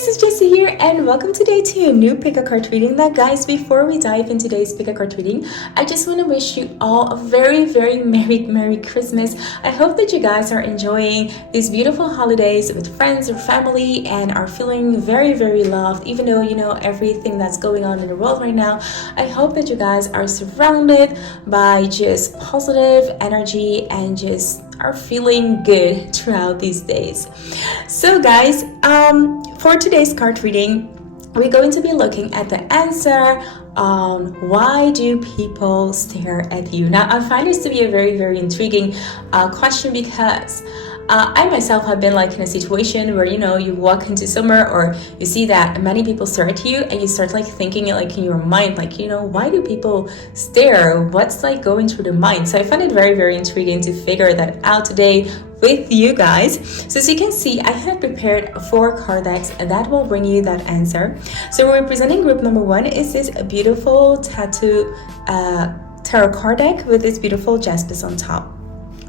guys, it's Jessy here and welcome today to a new pick a card reading. Now guys, before we dive into today's pick a card reading, I just want to wish you all a very Merry Christmas. I hope that you guys are enjoying these beautiful holidays with friends or family and are feeling very loved, even though you know everything that's going on in the world right now. I hope that you guys are surrounded by just positive energy and just are feeling good throughout these days. So guys, for today's card reading, we're going to be looking at the answer on why do people stare at you. Now I find this to be a very intriguing question because I myself have been like in a situation where, you know, you walk into somewhere or you see that many people stare at you and you start like thinking it like in your mind, like, you know, why do people stare? What's like going through the mind? So I find it very intriguing to figure that out today with you guys. So as you can see, I have prepared 4 card decks that will bring you that answer. So representing group number 1 is this beautiful tattoo tarot card deck with this beautiful jaspis on top.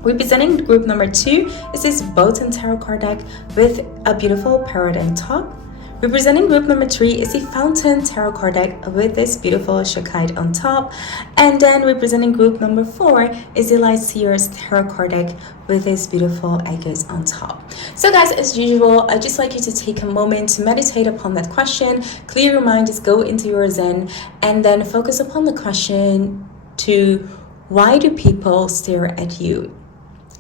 Representing group number 2 is this Botan tarot card deck with a beautiful parrot on top. Representing group number 3 is the Fountain tarot card deck with this beautiful Shakite on top. And then representing group number 4 is the Light Seers tarot card deck with this beautiful Agate on top. So guys, as usual, I'd just like you to take a moment to meditate upon that question, clear your mind, just go into your zen, and then focus upon the question to why do people stare at you?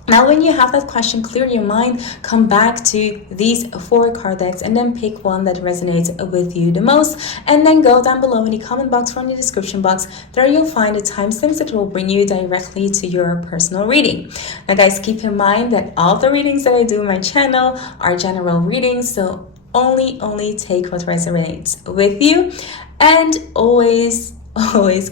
Now, when you have that question clear in your mind, come back to these 4 card decks and then pick one that resonates with you the most. And then go down below in the comment box or in the description box. There you'll find the timestamps that will bring you directly to your personal reading. Now, guys, keep in mind that all the readings that I do on my channel are general readings. So only take what resonates with you. And always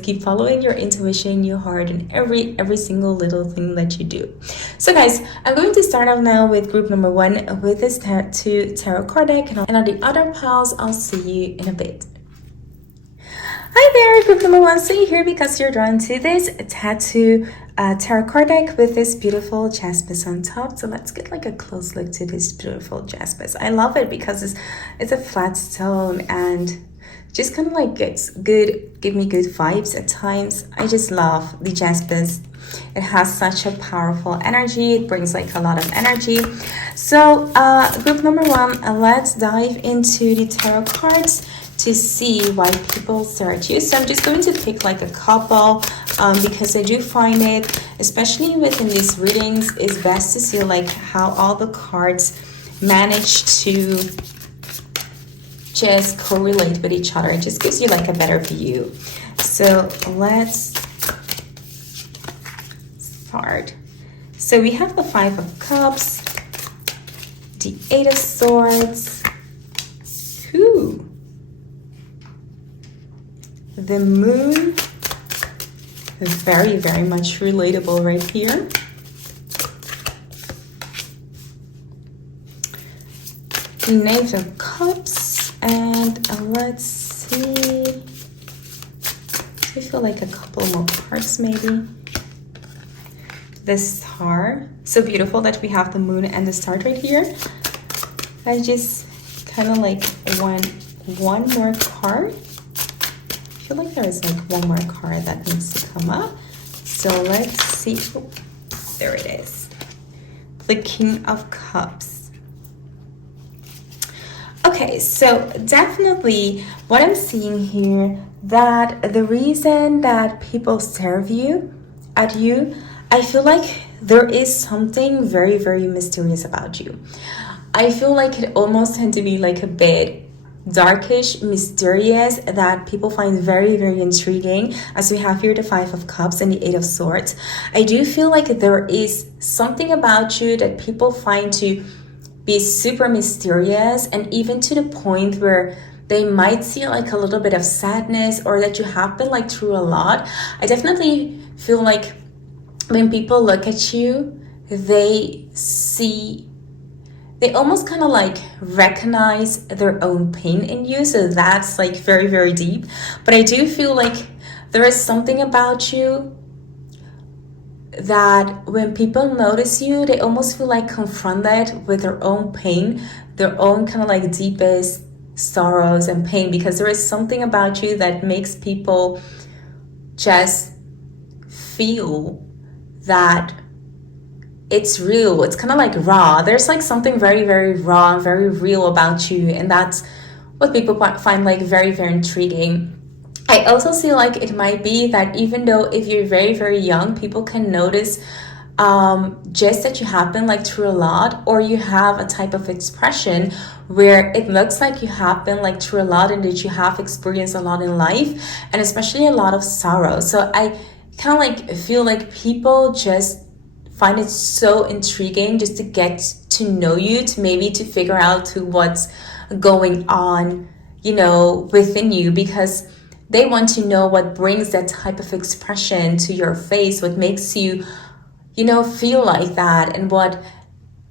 keep following your intuition, your heart, and every single little thing that you do. So guys, I'm going to start off now with group number 1 with this tattoo tarot card deck, and on the other piles I'll see you in a bit. Hi there, group number 1. So you're here because you're drawn to this tattoo tarot card deck with this beautiful jaspis on top. So let's get like a close look to this beautiful jaspis. I love it because it's a flat stone and just kind of like give me good vibes at times. I just love the jaspis. It has such a powerful energy. It brings like a lot of energy. So group number 1, let's dive into the tarot cards to see why people stare at you. So I'm just going to pick like a couple because I do find it, especially within these readings, it's best to see like how all the cards manage to just correlate with each other. It just gives you like a better view. So let's start. So we have the 5 of Cups, the 8 of Swords, the Moon, very much relatable right here. The Knave of Cups. And let's see, I feel like a couple more cards maybe. The Star, so beautiful that we have the Moon and the Star right here. I just kind of like one more card. I feel like there is like one more card that needs to come up. So let's see. Oh, there it is. The King of Cups. Okay, so definitely what I'm seeing here, that the reason that people stare at you, I feel like there is something very mysterious about you. I feel like it almost tend to be like a bit darkish, mysterious, that people find very intriguing, as we have here the 5 of Cups and the 8 of Swords. I do feel like there is something about you that people find to be super mysterious, and even to the point where they might see like a little bit of sadness, or that you have been like through a lot. I definitely feel like when people look at you, they almost kind of like recognize their own pain in you. So that's like very deep. But I do feel like there is something about you that when people notice you, they almost feel like confronted with their own pain, their own kind of like deepest sorrows and pain, because there is something about you that makes people just feel that it's real. It's kind of like raw. There's like something very, very raw and very real about you, and that's what people find like very, very intriguing. I also see like it might be that even though if you're very, very young, people can notice just that you have been like through a lot, or you have a type of expression where it looks like you have been like through a lot and that you have experienced a lot in life, and especially a lot of sorrow. So I kind of like feel like people just find it so intriguing just to get to know you, to maybe to figure out what's going on, you know, within you, because they want to know what brings that type of expression to your face, what makes you, you know, feel like that, and what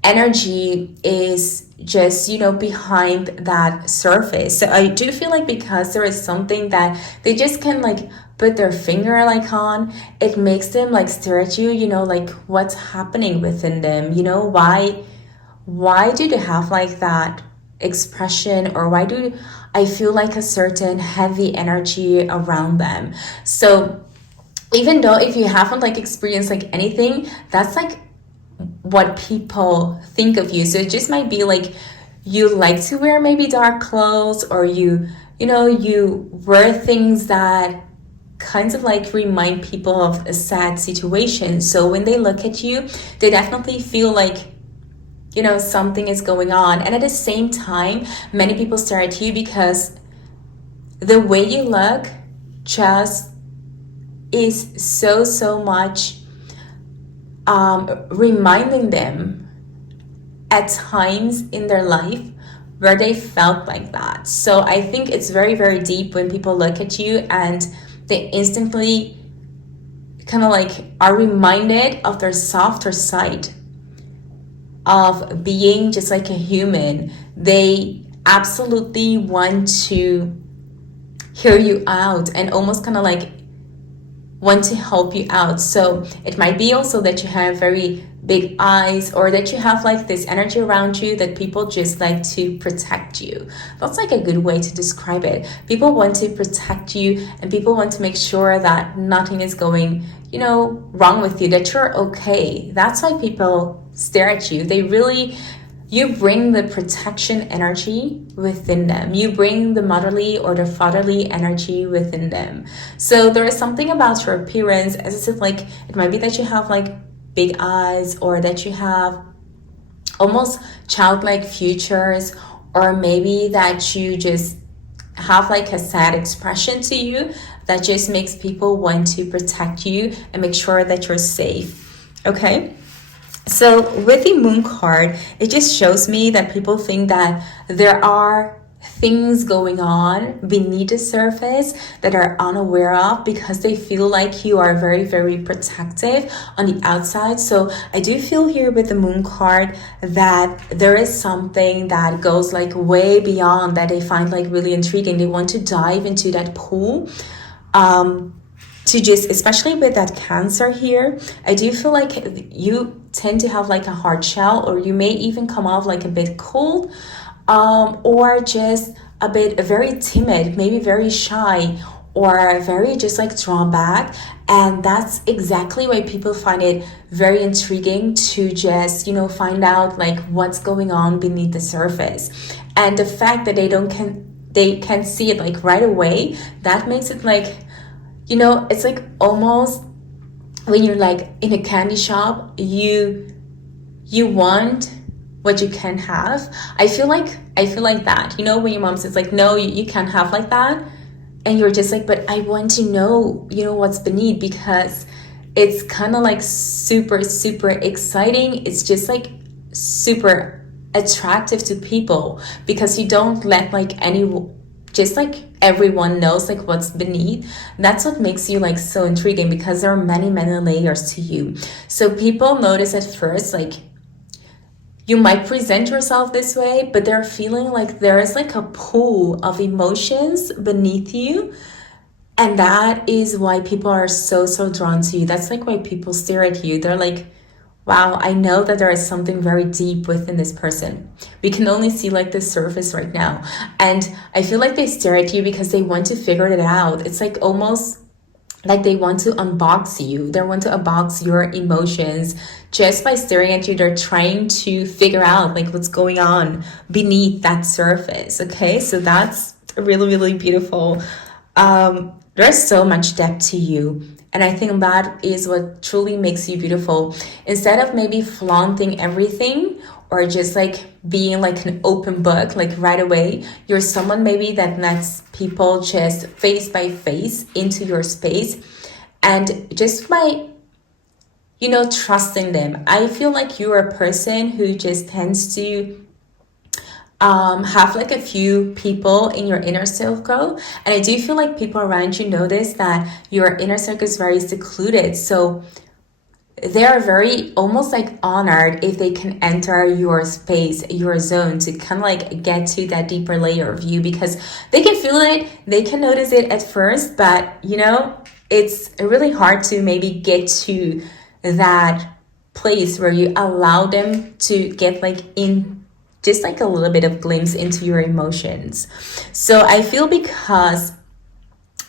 energy is just, you know, behind that surface. So I do feel like because there is something that they just can like put their finger like on, it makes them like stare at you, you know, like what's happening within them, you know, why do they have like that expression, or why do I feel like a certain heavy energy around them. So even though if you haven't like experienced like anything, that's like what people think of you. So it just might be like you like to wear maybe dark clothes, or you know, you wear things that kinds of like remind people of a sad situation. So when they look at you, they definitely feel like, you know, something is going on. And at the same time, many people stare at you because the way you look just is so much reminding them at times in their life where they felt like that. So I think it's very, very deep when people look at you and they instantly kind of like are reminded of their softer side of being just like a human. They absolutely want to hear you out and almost kind of like want to help you out. So it might be also that you have very big eyes, or that you have like this energy around you that people just like to protect you. That's like a good way to describe it. People want to protect you, and people want to make sure that nothing is going, you know, wrong with you, that you're okay. That's why people stare at you. They really, you bring the protection energy within them. You bring the motherly or the fatherly energy within them. So there is something about your appearance, as I said, like it might be that you have like big eyes, or that you have almost childlike features, or maybe that you just have like a sad expression to you that just makes people want to protect you and make sure that you're safe. Okay? So with the moon card, it just shows me that people think that there are things going on beneath the surface that are unaware of, because they feel like you are very, very protective on the outside. So I do feel here with the moon card that there is something that goes like way beyond that they find like really intriguing. They want to dive into that pool. To just, especially with that Cancer here, I do feel like you tend to have like a hard shell, or you may even come off like a bit cold, or just a bit very timid, maybe very shy, or very just like drawn back. And that's exactly why people find it very intriguing to just, you know, find out like what's going on beneath the surface. And the fact that they can see it like right away, that makes it like, you know, it's like almost when you're like in a candy shop, you want what you can have. I feel like that, you know, when your mom says like, no, you can't have like that, and you're just like, but I want to know, you know, what's beneath, because it's kind of like super exciting. It's just like super attractive to people, because you don't let like just like everyone knows like what's beneath. That's what makes you like so intriguing, because there are many layers to you. So people notice at first like you might present yourself this way, but they're feeling like there is like a pool of emotions beneath you. And that is why people are so drawn to you. That's like why people stare at you. They're like, wow, I know that there is something very deep within this person. We can only see like the surface right now. And I feel like they stare at you because they want to figure it out. It's like almost like they want to unbox you. They want to unbox your emotions. Just by staring at you, they're trying to figure out like what's going on beneath that surface. Okay, so that's really, really beautiful. There's so much depth to you. And I think that is what truly makes you beautiful. Instead of maybe flaunting everything or just like being like an open book, like right away, you're someone maybe that lets people just face by face into your space. And just by, you know, trusting them. I feel like you're a person who just tends to have like a few people in your inner circle, and I do feel like people around you notice that your inner circle is very secluded, so they are very almost like honored if they can enter your space, your zone, to kind of like get to that deeper layer of you, because they can feel it, they can notice it at first, but you know, it's really hard to maybe get to that place where you allow them to get like in just like a little bit of glimpse into your emotions. So I feel because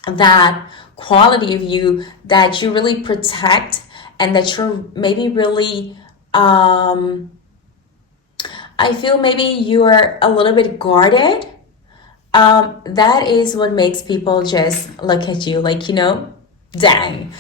that quality of you that you really protect and that you're maybe really I feel maybe you're a little bit guarded, that is what makes people just look at you like, you know, dang.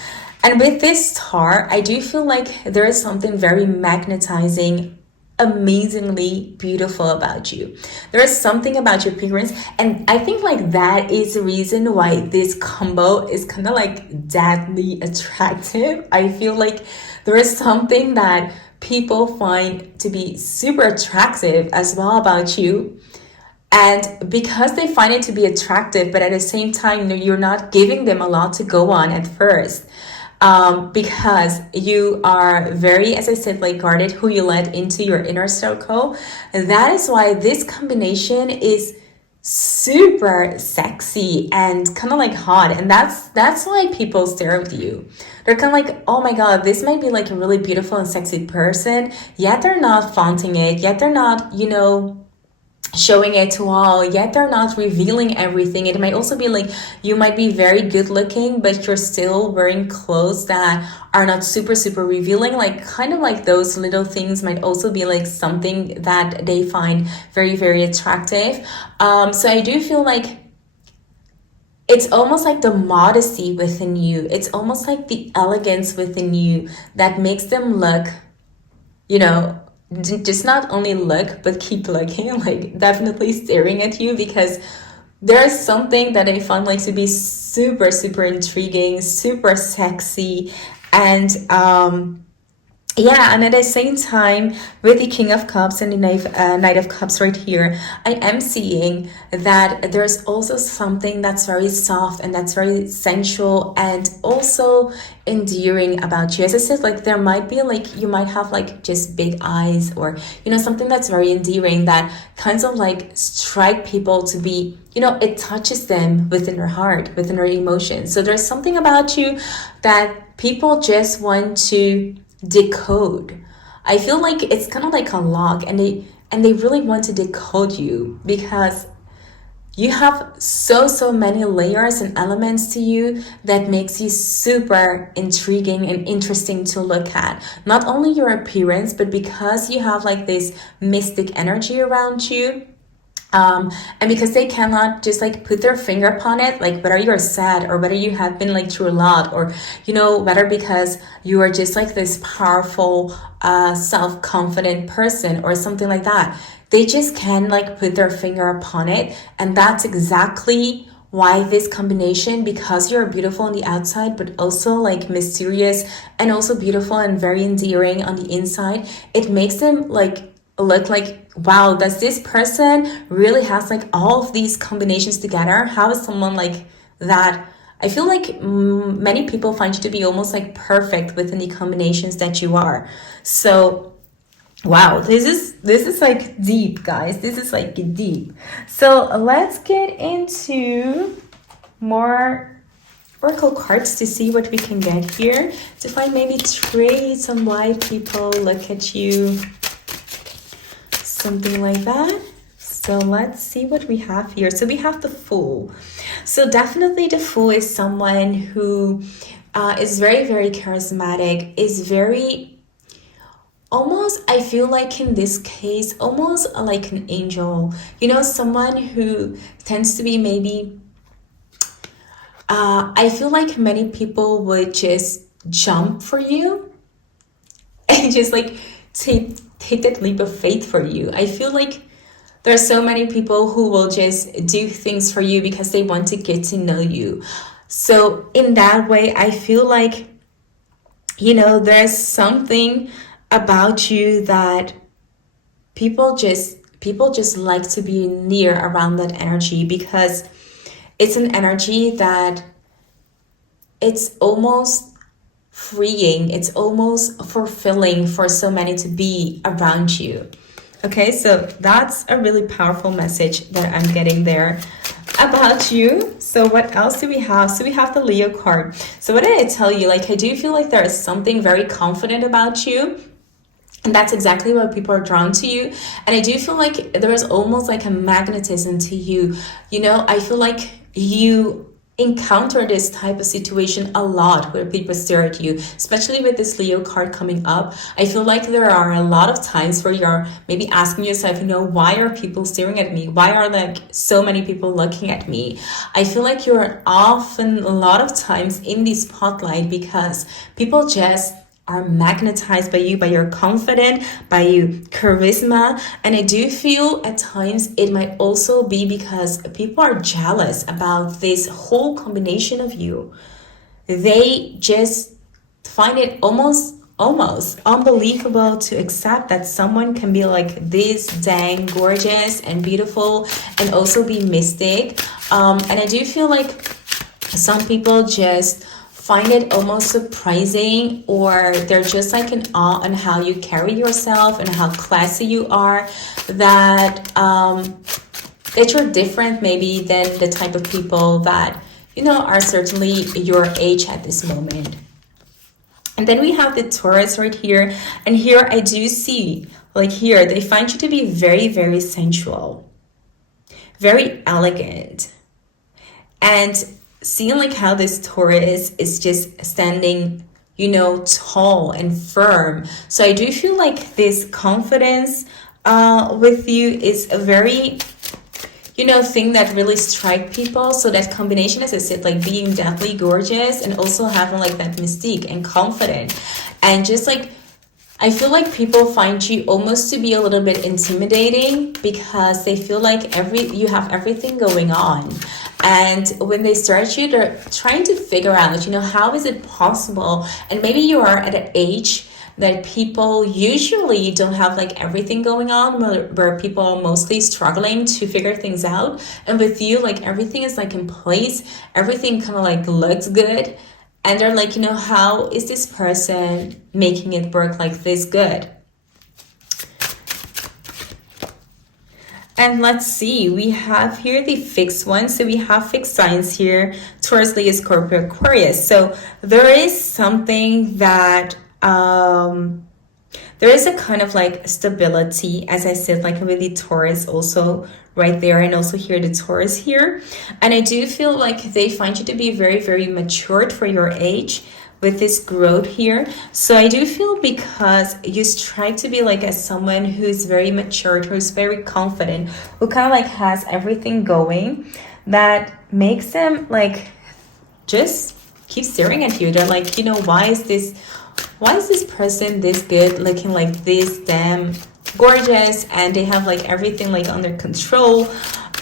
And with this star, I do feel like there is something very magnetizing, amazingly beautiful about you. There is something about your appearance, and I think like that is the reason why this combo is kind of like deadly attractive. I feel like there is something that people find to be super attractive as well about you. And because they find it to be attractive, but at the same time, you're not giving them a lot to go on at first. Because you are very, as I said, like guarded, who you let into your inner circle. And that is why this combination is super sexy and kind of like hot. And that's why people stare at you. They're kind of like, oh my God, this might be like a really beautiful and sexy person. Yet they're not flaunting it. Yet they're not, you know, showing it to all, yet they're not revealing everything. It might also be like you might be very good looking, but you're still wearing clothes that are not super revealing. Like kind of like those little things might also be like something that they find very attractive. So I do feel like it's almost like the modesty within you, it's almost like the elegance within you that makes them look, you know, just not only look, but keep looking, like definitely staring at you, because there's something that I find like to be super intriguing, super sexy, and yeah, and at the same time, with the King of Cups and the Knight of Cups right here, I am seeing that there's also something that's very soft and that's very sensual and also endearing about you. As I said, like there might be like, you might have like just big eyes, or, you know, something that's very endearing that kinds of like strike people to be, you know, it touches them within their heart, within their emotions. So there's something about you that people just want to decode. I feel like it's kind of like a lock, and they really want to decode you because you have so many layers and elements to you that makes you super intriguing and interesting to look at. Not only your appearance, but because you have like this mystic energy around you. And because they cannot just like put their finger upon it, like whether you're sad or whether you have been like through a lot, or, you know, whether because you are just like this powerful, self-confident person or something like that, they just can like put their finger upon it. And that's exactly why this combination, because you're beautiful on the outside, but also like mysterious and also beautiful and very endearing on the inside, it makes them like look like, wow, does this person really has like all of these combinations together? How is someone like that? I feel like many people find you to be almost like perfect within the combinations that you are. So wow, this is like deep, guys. This is like deep. So let's get into more oracle cards to see what we can get here, to find maybe traits on why people look at you, something like that. So let's see what we have here. So we have the Fool. So definitely the Fool is someone who is very, very charismatic, is very, almost, I feel like in this case, almost like an angel. You know, someone who tends to be maybe, I feel like many people would just jump for you and just like take that leap of faith for you. I feel like there are so many people who will just do things for you because they want to get to know you. So in that way, I feel like, you know, there's something about you that people just like to be near around that energy, because it's an energy that it's almost freeing, it's almost fulfilling for so many to be around you. Okay, so that's a really powerful message that I'm getting there about you. So what else do we have? So we have the Leo card. So what did I tell you? Like, I do feel like there is something very confident about you, and that's exactly why people are drawn to you. And I do feel like there is almost like a magnetism to you. You know, I feel like you encounter this type of situation a lot where people stare at you, especially with this Leo card coming up. I feel like there are a lot of times where you're maybe asking yourself, you know, why are people staring at me? Why are like so many people looking at me? I feel like you're often a lot of times in the spotlight because people just are magnetized by you, by your confidence, by your charisma. And I do feel at times it might also be because people are jealous about this whole combination of you. They just find it almost unbelievable to accept that someone can be like this dang gorgeous and beautiful and also be mystic. And I do feel like some people just find it almost surprising, or they're just like in awe on how you carry yourself and how classy you are, that that you're different maybe than the type of people that, you know, are certainly your age at this moment. And then we have the Taurus right here, and here I do see, like here, they find you to be very, very sensual, very elegant, and seeing like how this Taurus is just standing, you know, tall and firm. So I do feel like this confidence with you is a very, you know, thing that really strike people. So that combination, as I said, like being deathly gorgeous and also having like that mystique and confident, and just like, I feel like people find you almost to be a little bit intimidating because they feel like you have everything going on. And when they start you, they're trying to figure out, you know, how is it possible? And maybe you are at an age that people usually don't have like everything going on, where people are mostly struggling to figure things out. And with you, like everything is like in place, everything kind of like looks good. And they're like, you know, how is this person making it work like this good? And let's see, we have here the fixed one. So we have fixed signs here, Taurus, Leo, Scorpio, Aquarius. So there is something that, there is a kind of like stability, as I said, like with the Taurus also right there, and also here the Taurus here. And I do feel like they find you to be very, very matured for your age with this growth here. So I do feel because you strive to be like as someone who's very matured, who's very confident, who kind of like has everything going, that makes them like just keep staring at you. They're like, you know, why is this person this good, looking like this damn gorgeous, and they have like everything like under control,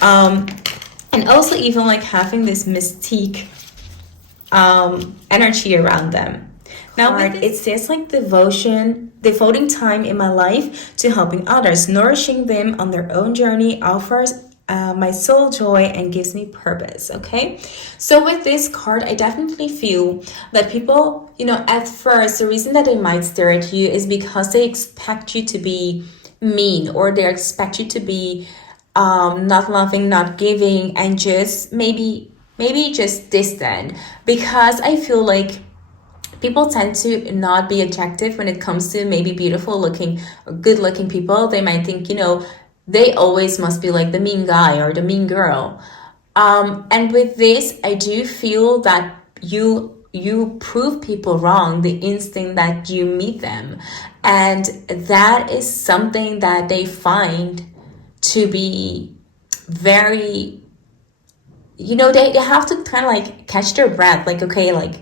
and also even like having this mystique energy around them. Now it says like devoting time in my life to helping others, nourishing them on their own journey, offers my soul joy and gives me purpose. Okay, so with this card, I definitely feel that people, you know, at first the reason that they might stare at you is because they expect you to be mean, or they expect you to be not loving, not giving, and just maybe maybe just distant, because I feel like people tend to not be objective when it comes to maybe beautiful looking or good looking people. They might think, they always must be like the mean guy or the mean girl. And with this, I do feel that you prove people wrong the instant that you meet them. And that is something that they find to be very, they have to kind of like catch their breath. Like, okay, like,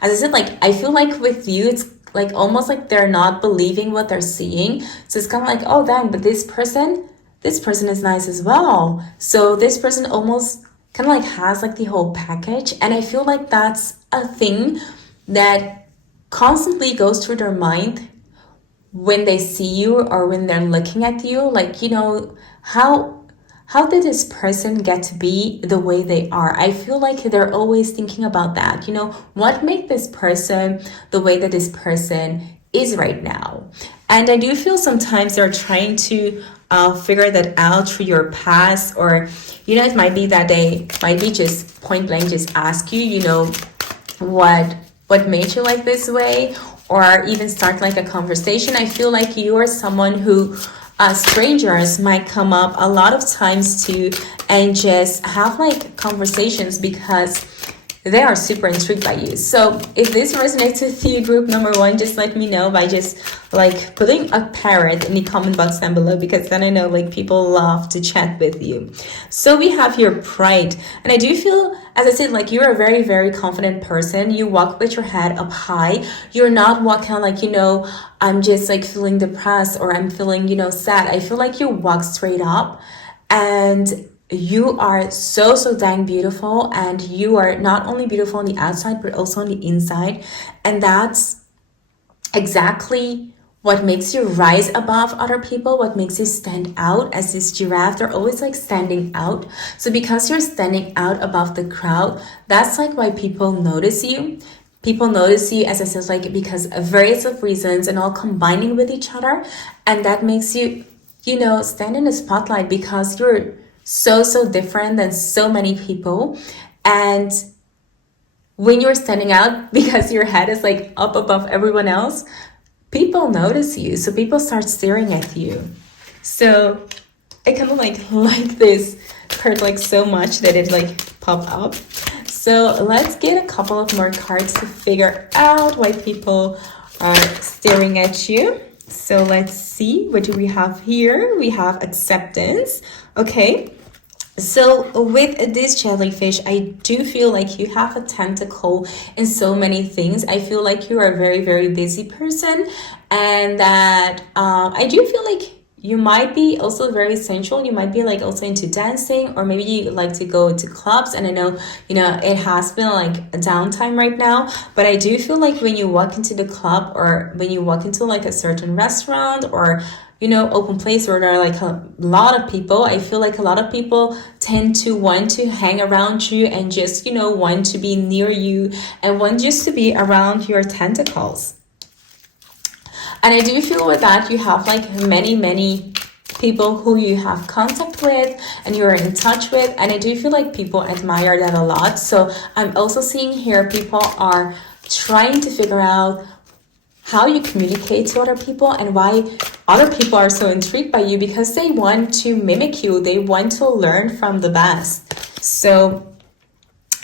as I said, like, I feel like with you, it's like almost like they're not believing what they're seeing. So it's kind of like, oh, dang, but this person is nice as well. So this person almost kind of like has like the whole package. And I feel like that's a thing that constantly goes through their mind when they see you or when they're looking at you. Like, how did this person get to be the way they are? I feel like they're always thinking about that. What made this person the way that this person is right now? And I do feel sometimes they're trying to figure that out through your past, or, it might be that they might be just point blank just ask you, what made you like this way, or even start like a conversation. I feel like you are someone who strangers might come up a lot of times too and just have like conversations because they are super intrigued by you. So if this resonates with you, group number one, just let me know by just like putting a parrot in the comment box down below, because then I know like people love to chat with you. So we have your pride. And I do feel, as I said, like you're a very, very confident person. You walk with your head up high. You're not walking like, I'm just like feeling depressed or I'm feeling, sad. I feel like you walk straight up, and you are so, so dang beautiful. And you are not only beautiful on the outside, but also on the inside. And that's exactly what makes you rise above other people, what makes you stand out. As this giraffe, they're always like standing out. So because you're standing out above the crowd, that's like why people notice you. People notice you, as I said, like because of various of reasons and all combining with each other. And that makes you, stand in the spotlight because you're so, so different than so many people. And when you're standing out because your head is like up above everyone else, people notice you. So people start staring at you. So I kind of like this card like so much that it like popped up. So let's get a couple of more cards to figure out why people are staring at you. So let's see, what do we have here? We have acceptance. Okay. So with this jellyfish, I do feel like you have a tentacle in so many things. I feel like you are a very, very busy person, and that I do feel like you might be also very sensual. You might be like also into dancing, or maybe you like to go to clubs. And I know, it has been like a downtime right now, but I do feel like when you walk into the club, or when you walk into like a certain restaurant, or open place where there are like a lot of people, I feel like a lot of people tend to want to hang around you and just, want to be near you and want just to be around your tentacles. And I do feel with that you have like many, many people who you have contact with and you're in touch with. And I do feel like people admire that a lot. So I'm also seeing here people are trying to figure out how you communicate to other people and why other people are so intrigued by you, because they want to mimic you. They want to learn from the best. So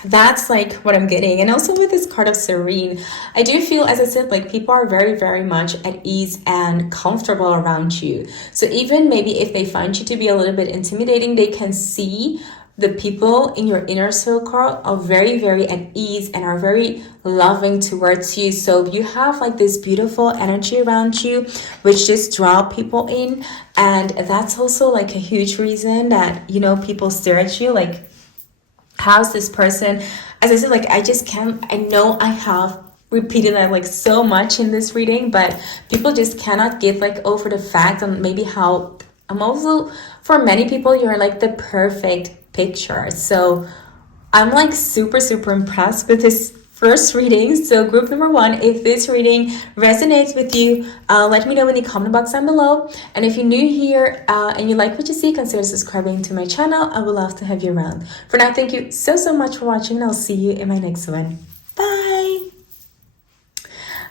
that's like what I'm getting. And also with this card of serene, I do feel, as I said, like people are very, very much at ease and comfortable around you. So even maybe if they find you to be a little bit intimidating, they can see the people in your inner circle are very, very at ease and are very loving towards you. So you have like this beautiful energy around you, which just draw people in. And that's also like a huge reason that, people stare at you like, how's this person? As I said, like, I know I have repeated that like so much in this reading, but people just cannot get like over the fact and maybe how I'm also, for many people, you're like the perfect picture. So I'm like super, super impressed with this first reading. So group number one, if this reading resonates with you, let me know in the comment box down below. And if you're new here and you like what you see, consider subscribing to my channel. I would love to have you around. For now, thank you so much for watching, and I'll see you in my next one. Bye.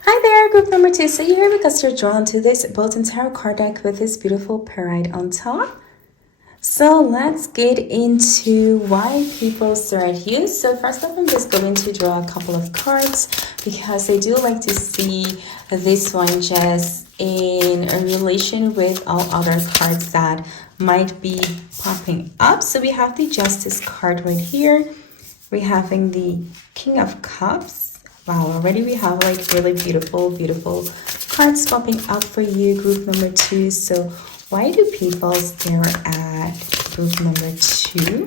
Hi there, group number two. So you're here because you're drawn to this Bolt and Tarot card deck with this beautiful pyrite on top. So let's get into why people stare at you. So first off, I'm just going to draw a couple of cards because I do like to see this one just in a relation with all other cards that might be popping up. So we have the Justice card right here. We're having the King of Cups. Wow, already we have like really beautiful cards popping up for you, group number two. So why do people stare at group number two?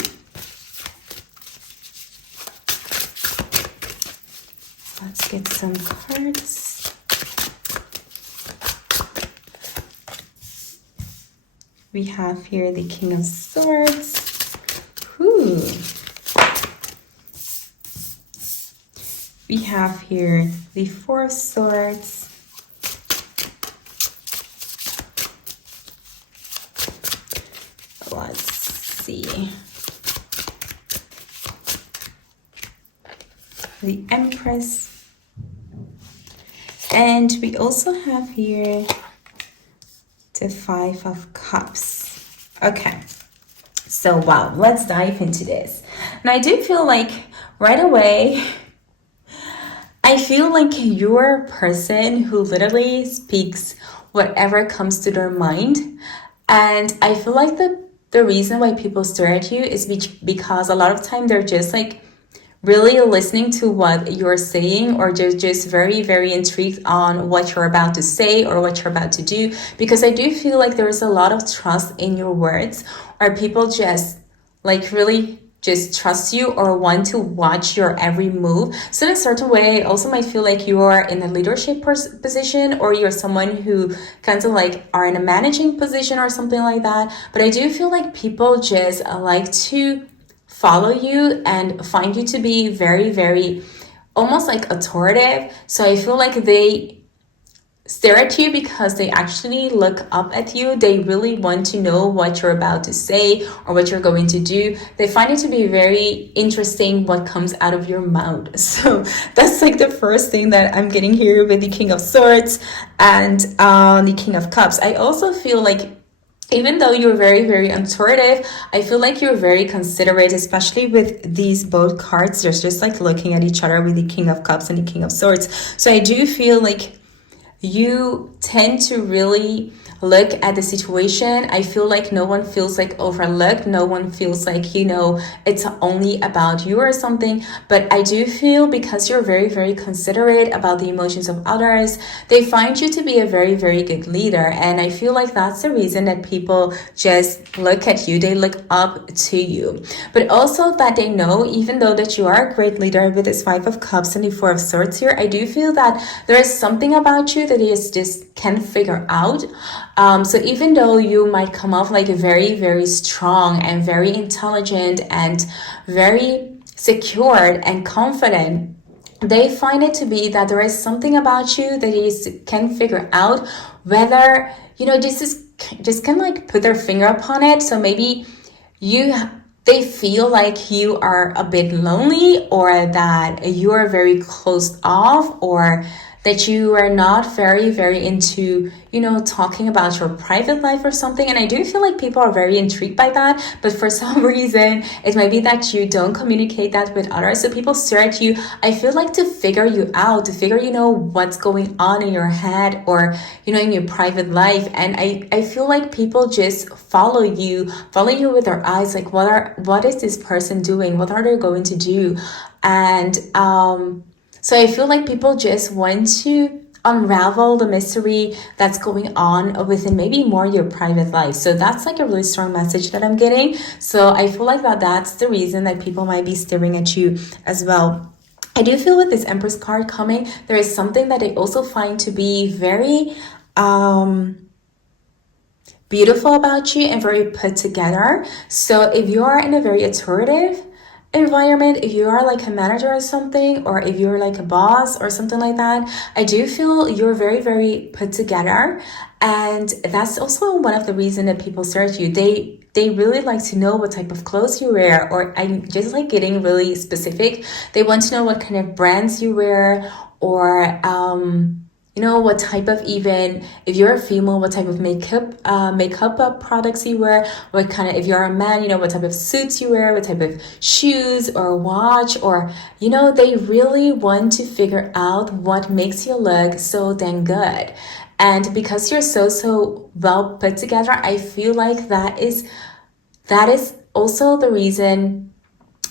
Let's get some cards. We have here the King of Swords. Ooh. We have here the Four of Swords. Let's see. The Empress. And we also have here the Five of Cups. Okay. So, wow, let's dive into this. And I do feel like right away, I feel like you're a person who literally speaks whatever comes to their mind. And I feel like the reason why people stare at you is because a lot of time they're just like really listening to what you're saying, or they're just very intrigued on what you're about to say or what you're about to do. Because I do feel like there's a lot of trust in your words, or people just like really just trust you or want to watch your every move. So in a certain way, I also might feel like you are in a leadership position, or you're someone who kind of like are in a managing position or something like that. But I do feel like people just like to follow you and find you to be very almost like authoritative. So I feel like they stare at you because they actually look up at you. They really want to know what you're about to say or what you're going to do. They find it to be very interesting what comes out of your mouth. So that's like the first thing that I'm getting here with the King of Swords and the King of Cups. I also feel like even though you're very authoritative, I feel like you're very considerate, especially with these both cards. They're just like looking at each other with the King of Cups and the King of Swords. So I do feel like you tend to really look at the situation. I feel like no one feels like overlooked. No one feels like, you know, it's only about you or something. But I do feel because you're very considerate about the emotions of others, they find you to be a very good leader. And I feel like that's the reason that people just look at you. They look up to you. But also that they know, even though that you are a great leader with this Five of Cups and the Four of Swords here, I do feel that there is something about you that is just can't figure out. So even though you might come off like very strong and very intelligent and very secured and confident, they find it to be that there is something about you that is can figure out whether, you know, just can like put their finger upon it. So maybe they feel like you are a bit lonely, or that you are very closed off, or that you are not very into, you know, talking about your private life or something. And I do feel like people are very intrigued by that, but for some reason, it might be that you don't communicate that with others. So people stare at you, I feel like, to figure you out, to figure, you know, what's going on in your head or, you know, in your private life. And I feel like people just follow you with their eyes, like what is this person doing? What are they going to do? And so I feel like people just want to unravel the mystery that's going on within maybe more your private life. So that's like a really strong message that I'm getting. So I feel like that's the reason that people might be staring at you as well. I do feel with this Empress card coming, there is something that I also find to be very beautiful about you and very put together. So if you are in a very authoritative environment, if you are like a manager or something, or if you're like a boss or something like that, I do feel you're very, very put together. And that's also one of the reasons that people search you. They really like to know what type of clothes you wear, or I'm just like getting really specific. They want to know what kind of brands you wear, or you know, what type of, even if you're a female, what type of makeup products you wear, what kind of, if you're a man, you know, what type of suits you wear, what type of shoes or watch, or, you know, they really want to figure out what makes you look so dang good. And because you're so well put together, I feel like that is also the reason,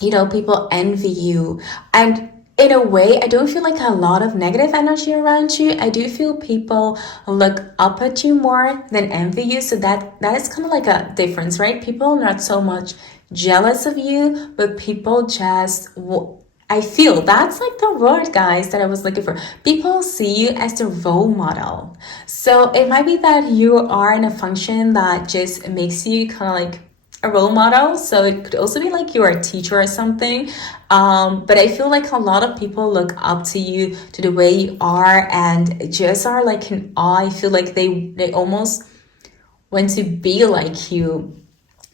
you know, people envy you. And in a way, I don't feel like a lot of negative energy around you. I do feel people look up at you more than envy you. So that is kind of like a difference, right? People are not so much jealous of you, but people just, I feel that's like the word, guys, that I was looking for. People see you as the role model. So it might be that you are in a function that just makes you kind of like a role model. So it could also be like you're a teacher or something. But I feel like a lot of people look up to you, to the way you are, and just are like in awe. I feel like they almost want to be like you,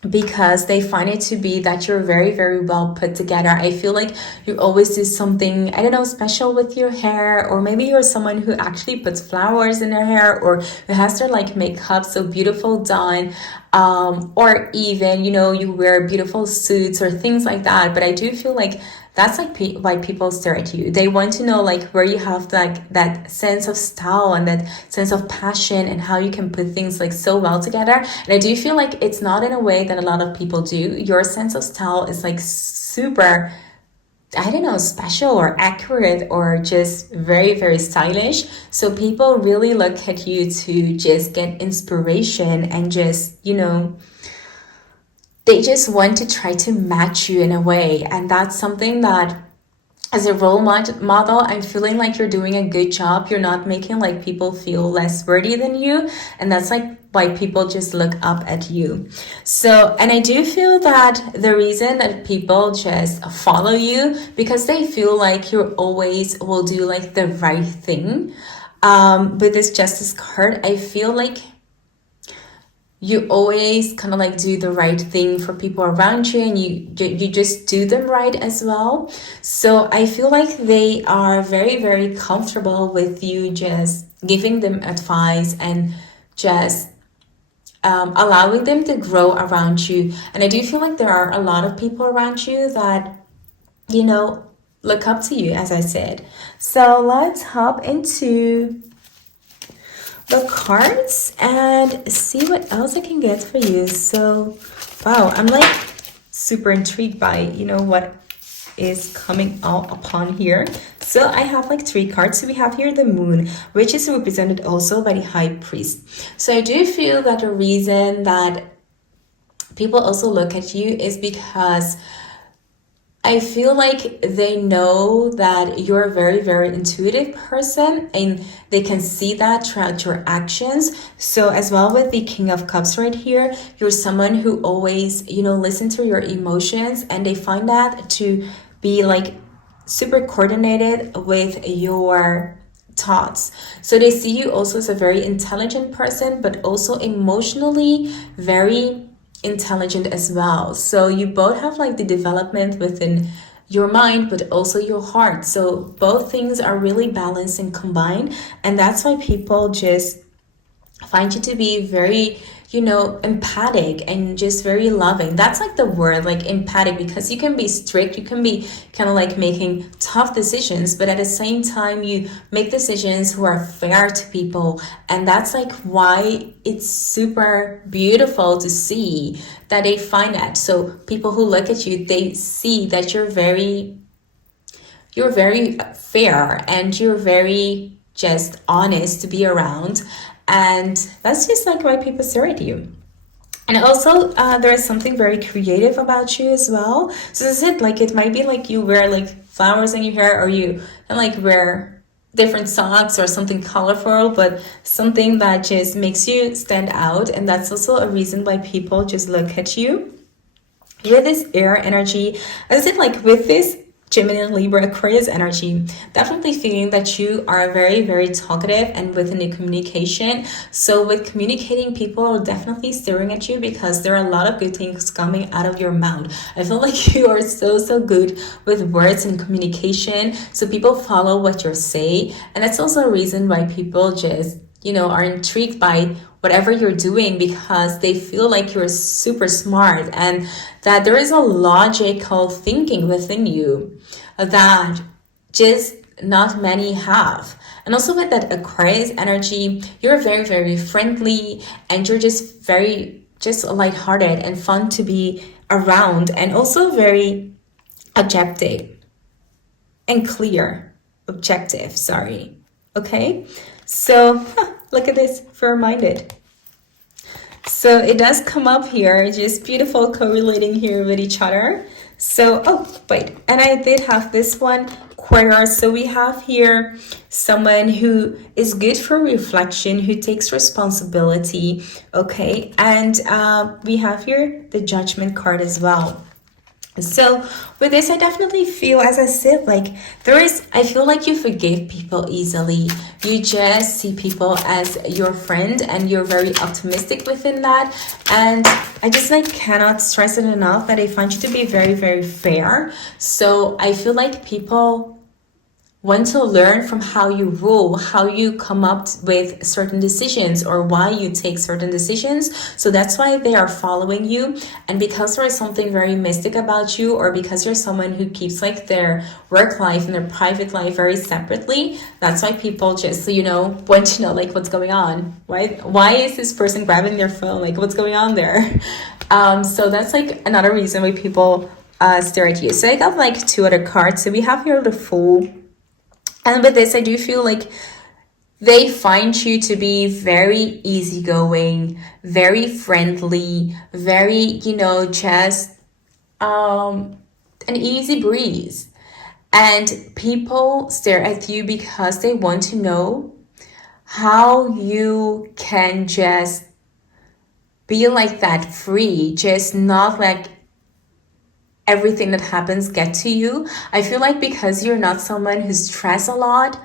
because they find it to be that you're very, very well put together. I feel like you always do something, I don't know, special with your hair, or maybe you're someone who actually puts flowers in their hair, or who has their like makeup so beautiful done, or even, you know, you wear beautiful suits or things like that. But I do feel like that's like why people stare at you. They want to know like where you have like that sense of style and that sense of passion, and how you can put things like so well together. And I do feel like it's not in a way that a lot of people do. Your sense of style is like super, I don't know, special or accurate, or just very, very stylish. So people really look at you to just get inspiration, and just, you know, they just want to try to match you in a way. And that's something that, as a role model, I'm feeling like you're doing a good job. You're not making like people feel less worthy than you. And that's like why people just look up at you. So, and I do feel that the reason that people just follow you, because they feel like you always will do like the right thing. With this Justice card, I feel like you always kind of like do the right thing for people around you, and you just do them right as well. So I feel like they are very, very comfortable with you just giving them advice, and just allowing them to grow around you. And I do feel like there are a lot of people around you that, you know, look up to you, as I said. So let's hop into the cards and see what else I can get for you. So, wow, I'm like super intrigued by, you know, what is coming out upon here. So I have like 3 cards. So we have here the Moon, which is represented also by the High Priest. So I do feel that the reason that people also look at you is because I feel like they know that you're a very, very intuitive person, and they can see that throughout your actions. So as well with the King of Cups right here, you're someone who always, you know, listen to your emotions, and they find that to be like super coordinated with your thoughts. So they see you also as a very intelligent person, but also emotionally very intelligent as well. So you both have like the development within your mind, but also your heart. So both things are really balanced and combined. And that's why people just find you to be very, you know, empathic and just very loving. That's like the word, like empathic, because you can be strict, you can be kind of like making tough decisions, but at the same time you make decisions who are fair to people. And that's like why it's super beautiful to see that they find that. So people who look at you, they see that you're very fair, and you're very just honest to be around. And that's just like why people stare at you. And also there is something very creative about you as well. So this is it, like it might be like you wear like flowers in your hair, or you and like wear different socks or something colorful, but something that just makes you stand out. And that's also a reason why people just look at you. with this air energy, as I said, like with this Gemini, Libra, Aquarius energy, definitely feeling that you are very, very talkative and within the communication. So with communicating, people are definitely staring at you because there are a lot of good things coming out of your mouth. I feel like you are so, so good with words and communication. So people follow what you're saying. And that's also a reason why people just, are intrigued by whatever you're doing, because they feel like you're super smart and that there is a logical thinking within you that just not many have. And also with that Aquarius energy, you're very, very friendly and you're just very lighthearted and fun to be around, and also very objective and clear. Objective, sorry. Okay, so look at this, fair-minded. So it does come up here, just beautiful correlating here with each other. So, and I did have this one, Queer. So we have here someone who is good for reflection, who takes responsibility, okay? And we have here the Judgment card as well. So with this, I definitely feel, as I said, like I feel like you forgive people easily. You just see people as your friend and you're very optimistic within that. And I just cannot stress it enough that I find you to be very, very fair. So I feel like people want to learn from how you rule, how you come up with certain decisions or why you take certain decisions. So that's why they are following you. And because there is something very mystic about you, or because you're someone who keeps their work life and their private life very separately, that's why people just, want to know what's going on. Why is this person grabbing their phone? What's going on there? So that's another reason why people stare at you. So I got 2 other cards. So we have here the Fool. And with this, I do feel like they find you to be very easygoing, very friendly, very, just an easy breeze. And people stare at you because they want to know how you can just be that free, just not everything that happens get to you. I feel like because you're not someone who stress a lot,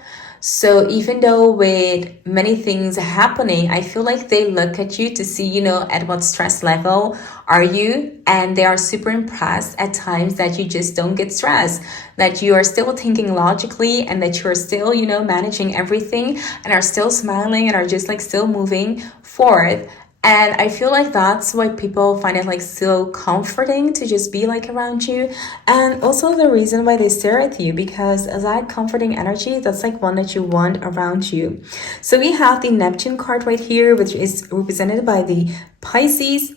so even though with many things happening, I feel like they look at you to see, at what stress level are you, and they are super impressed at times that you just don't get stressed, that you are still thinking logically, and that you're still, managing everything and are still smiling and are just still moving forward. And I feel like that's why people find it so comforting to just be around you. And also the reason why they stare at you, because as that comforting energy, that's one that you want around you. So we have the Neptune card right here, which is represented by the Pisces.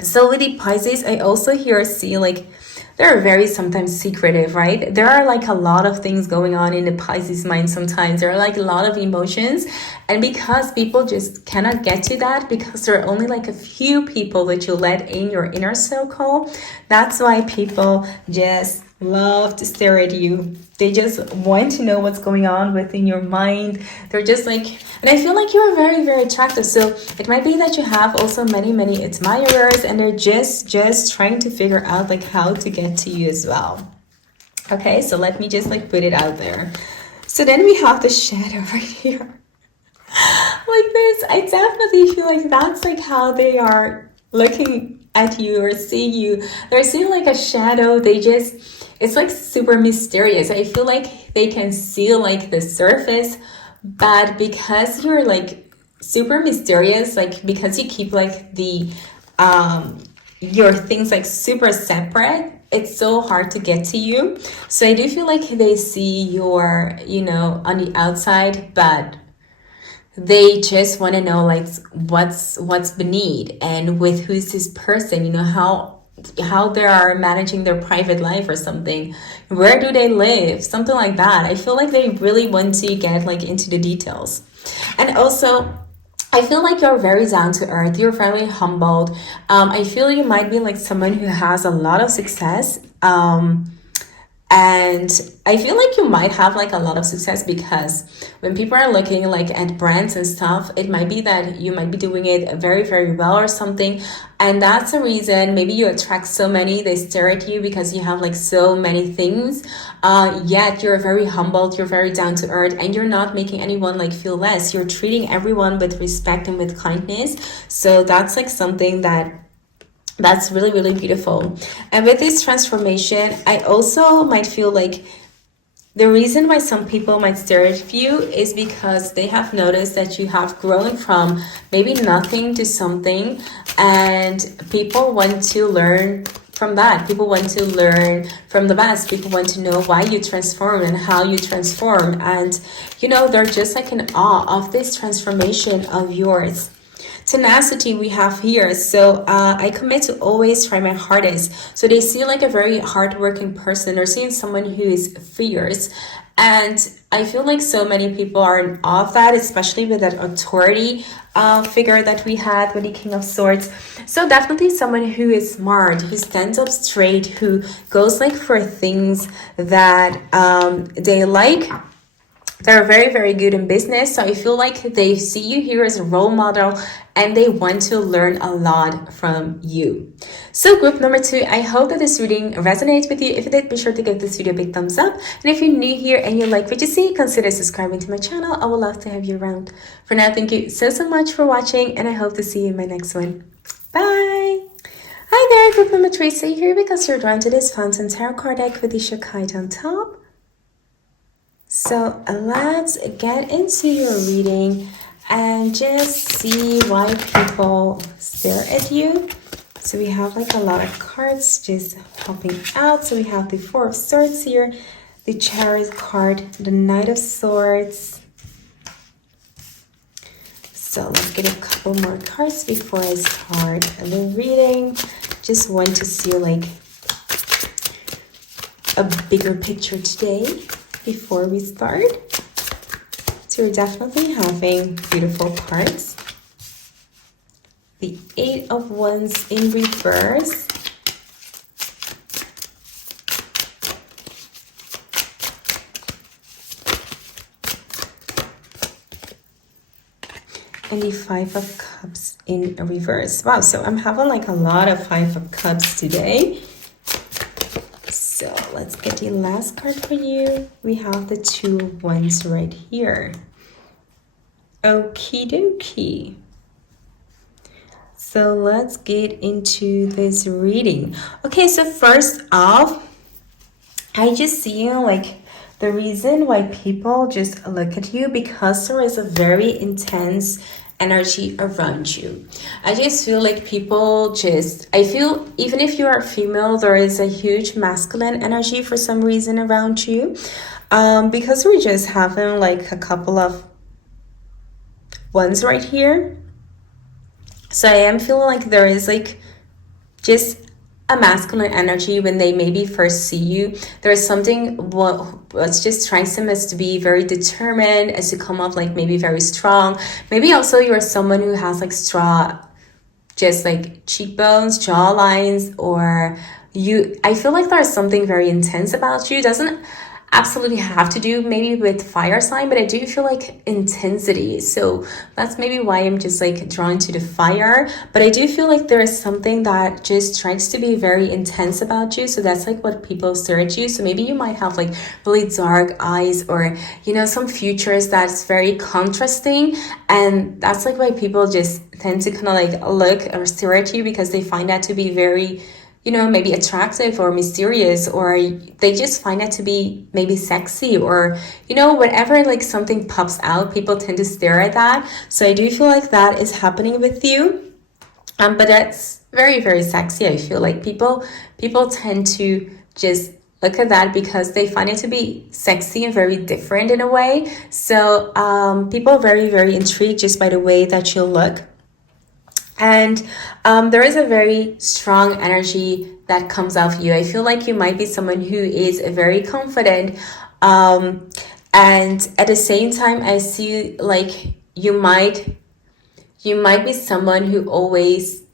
So with the Pisces, I also here see they're very sometimes secretive, right? There are a lot of things going on in the Pisces mind sometimes. There are a lot of emotions. And because people just cannot get to that, because there are only a few people that you let in your inner circle, that's why people just love to stare at you. They just want to know what's going on within your mind. They're just and I feel like you're very, very attractive. So it might be that you have also many, many admirers, and they're just trying to figure out how to get to you as well. Okay, so let me just put it out there. So then we have the Shadow right here. This, I definitely feel like that's how they are looking at you or seeing you. They're seeing a shadow. It's super mysterious. I feel like they can see the surface, but because you're super mysterious, because you keep the your things super separate, it's so hard to get to you. So I do feel they see your, on the outside, but they just want to know what's beneath, and with who's this person, how they are managing their private life or something. Where do they live? Something like that. I feel they really want to get into the details. And also, I feel you're very down to earth. You're very humbled. I feel you might be someone who has a lot of success. And I feel like you might have like a lot of success, because when people are looking like at brands and stuff, it might be that you might be doing it very, very well or something. And that's the reason maybe you attract so many, they stare at you because you have like so many things. Yet you're very humbled, you're very down to earth, and you're not making anyone like feel less. You're treating everyone with respect and with kindness. So that's like something that's really, really beautiful. And with this transformation, I also might feel like the reason why some people might stare at you is because they have noticed that you have grown from maybe nothing to something, and people want to learn from that. People want to learn from the best. People want to know why you transform and how you transform. And, they're just like in awe of this transformation of yours. Tenacity we have here. So I commit to always try my hardest. So they see like a very hardworking person. They're seeing someone who is fierce. And I feel like so many people are in awe of that, especially with that authority figure that we had with the King of Swords. So definitely someone who is smart, who stands up straight, who goes like for things that they like. They're very, very good in business. So I feel like they see you here as a role model, and they want to learn a lot from you. So group number 2, I hope that this reading resonates with you. If it did, be sure to give this video a big thumbs up. And if you're new here and you like what you see, consider subscribing to my channel. I would love to have you around. For now, thank you so much for watching, and I hope to see you in my next one. Bye! Hi there, group number 3. So you're here because you're drawn to this Fountain Tarot card deck with the Shakite on top. So let's get into your reading and just see why people stare at you. So we have like a lot of cards just popping out. So we have the Four of Swords here, the Chariot card, the Knight of Swords. So let's get a couple more cards before I start the reading. Just want to see like a bigger picture today before we start. So we're definitely having beautiful cards. The Eight of Wands in reverse. And the Five of Cups in reverse. Wow, so I'm having like a lot of Five of Cups today. So let's get the last card for you. We have the Two of Wands right here. Okie dokie. So let's get into this reading. Okay, so first off, I just see like the reason why people just look at you, because there is a very intense energy around you. I just feel like people I feel even if you are female, there is a huge masculine energy for some reason around you, because we're just having like a couple of Wands right here. So I am feeling like there is like just a masculine energy when they maybe first see you. There's something what's just trying them as to be very determined, as to come off like maybe very strong. Maybe also you're someone who has like strong, just like cheekbones, jaw lines, or I feel like there's something very intense about you. It doesn't absolutely have to do maybe with fire sign, but I do feel like intensity. So that's maybe why I'm just like drawn to the fire. But I do feel like there is something that just tries to be very intense about you. So that's like what people stare at you. So maybe you might have like really dark eyes, or some features that's very contrasting, and that's like why people just tend to kind of like look or stare at you, because they find that to be very maybe attractive or mysterious, or they just find it to be maybe sexy, or, whatever, like something pops out, people tend to stare at that. So I do feel like that is happening with you. But that's very, very sexy. I feel like people tend to just look at that because they find it to be sexy and very different in a way. So people are very, very intrigued just by the way that you look. And there is a very strong energy that comes out of you. I feel like you might be someone who is very confident. And at the same time, I see like you might be someone who always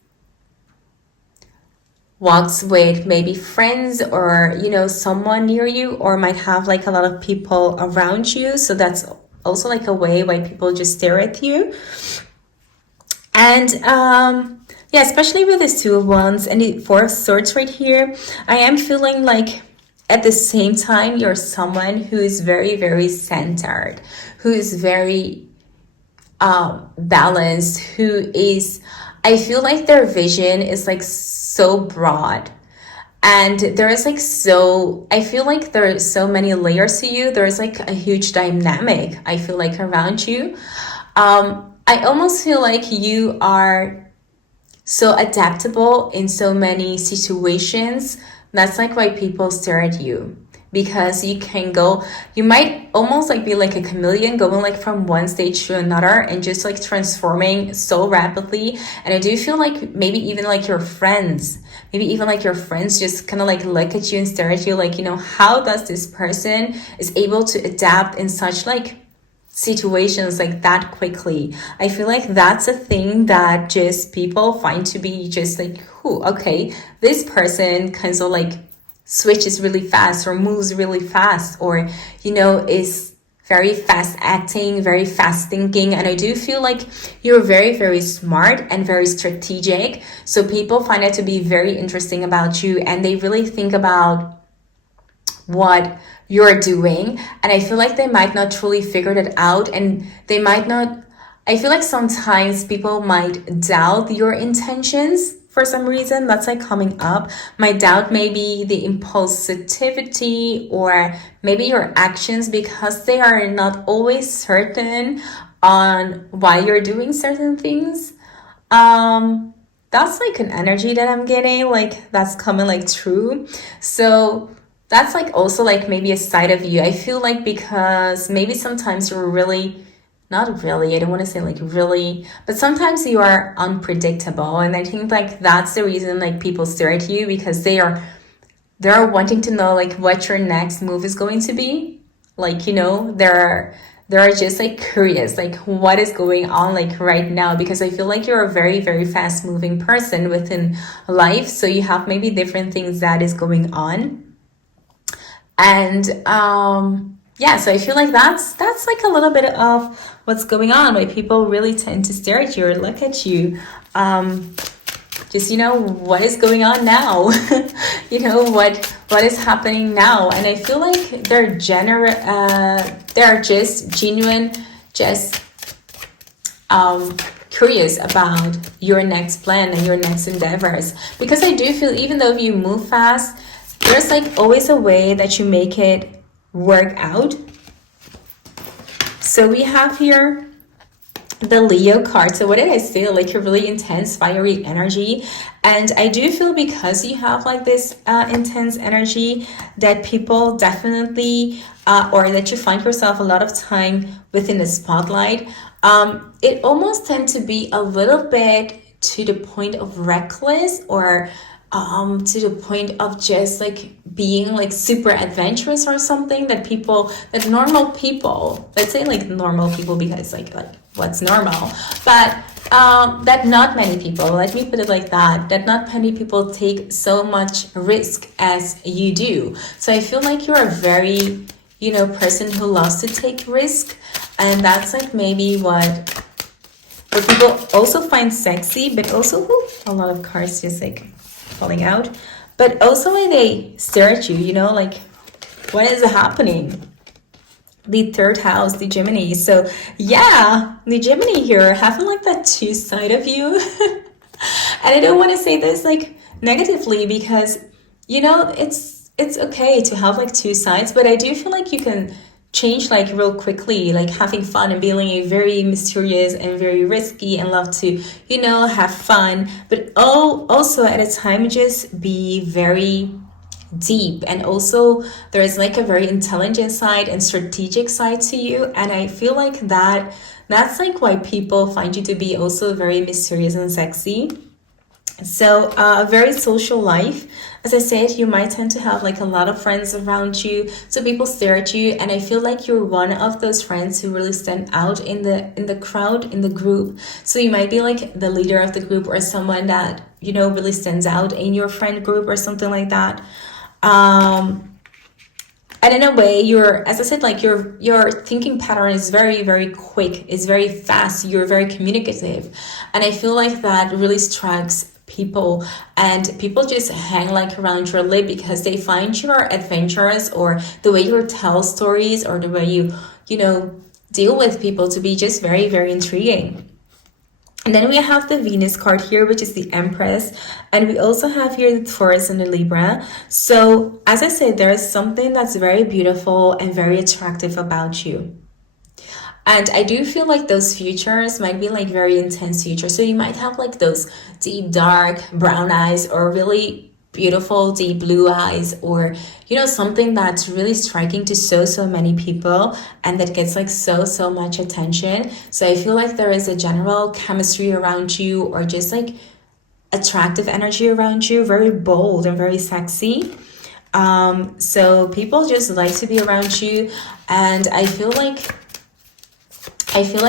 walks with maybe friends or, you know, someone near you, or might have like a lot of people around you. So that's also like a way why people just stare at you. And yeah, especially with this Two of Wands and the Four of Swords right here, I am feeling like at the same time you're someone who is very, very centered, who is very balanced, who is, I feel like their vision is like so broad. And there is like I feel like there are so many layers to you. There's like a huge dynamic, I feel like, around you. I almost feel like you are so adaptable in so many situations. That's like why people stare at you, because you might almost like be like a chameleon, going like from one stage to another and just like transforming so rapidly. And I do feel like maybe even like your friends just kind of like look at you and stare at you like, you know, how does this person is able to adapt in such like situations like that quickly? I feel like that's a thing that just people find to be just like, okay, this person kind of like switches really fast or moves really fast, or, you know, is very fast acting, very fast thinking. And I do feel like you're very, very smart and very strategic. So people find it to be very interesting about you, and they really think about what you're doing. And I feel like they might not truly figure it out, and they might not, I feel like sometimes people might doubt your intentions for some reason. That's like coming up. Might doubt maybe the impulsivity or maybe your actions, because they are not always certain on why you're doing certain things. That's like an energy that I'm getting, like that's coming like true. So that's like also like maybe a side of you, I feel like, because maybe sometimes you're really, not really, I don't want to say like really, but sometimes you are unpredictable. And I think like that's the reason like people stare at you, because they're wanting to know like what your next move is going to be. Like, you know, they're just like curious, like what is going on like right now, because I feel like you're a very, very fast moving person within life. So you have maybe different things that is going on. And yeah, so I feel like that's like a little bit of what's going on, why people really tend to stare at you or look at you. Just, you know, what is going on now? You know, what is happening now? And I feel like they're just genuine, just curious about your next plan and your next endeavors. Because I do feel, even though you move fast, there's like always a way that you make it work out. So we have here the Leo card. So what did I say? Like you're really intense, fiery energy. And I do feel, because you have like this intense energy, that people definitely, or that you find yourself a lot of time within the spotlight. It almost tends to be a little bit to the point of reckless, or to the point of just like being like super adventurous or something, that normal people, let's say like normal people, because like what's normal, but that not many people, let me put it like that not many people take so much risk as you do. So I feel like you're a very, you know, person who loves to take risk. And that's like maybe what people also find sexy, but also a lot of cards just like falling out, but also when they stare at you, you know, like what is happening? The third house, the Gemini. So yeah, the Gemini here having like that two side of you. And I don't want to say this like negatively, because, you know, it's okay to have like two sides, but I do feel like you can change like real quickly, like having fun and being very mysterious and very risky and love to, you know, have fun, but also at a time just be very deep. And also there is like a very intelligent side and strategic side to you. And I feel like that's like why people find you to be also very mysterious and sexy. So a very social life. As I said, you might tend to have like a lot of friends around you, so people stare at you, and I feel like you're one of those friends who really stand out in the crowd, in the group. So you might be like the leader of the group, or someone that, you know, really stands out in your friend group or something like that. And in a way, you're, as I said, like your thinking pattern is very, very quick, it's very fast, you're very communicative, and I feel like that really strikes people, and people just hang like around your lip because they find your adventures, or the way you tell stories, or the way you know, deal with people to be just very, very intriguing. And then we have the Venus card here, which is the Empress. And we also have here the Taurus and the Libra. So as I said, there is something that's very beautiful and very attractive about you. And I do feel like those futures might be like very intense futures. So you might have like those deep, dark brown eyes, or really beautiful deep blue eyes, or, you know, something that's really striking to so many people, and that gets like so much attention. So I feel like there is a general chemistry around you, or just like attractive energy around you, very bold and very sexy. So people just like to be around you, and I feel like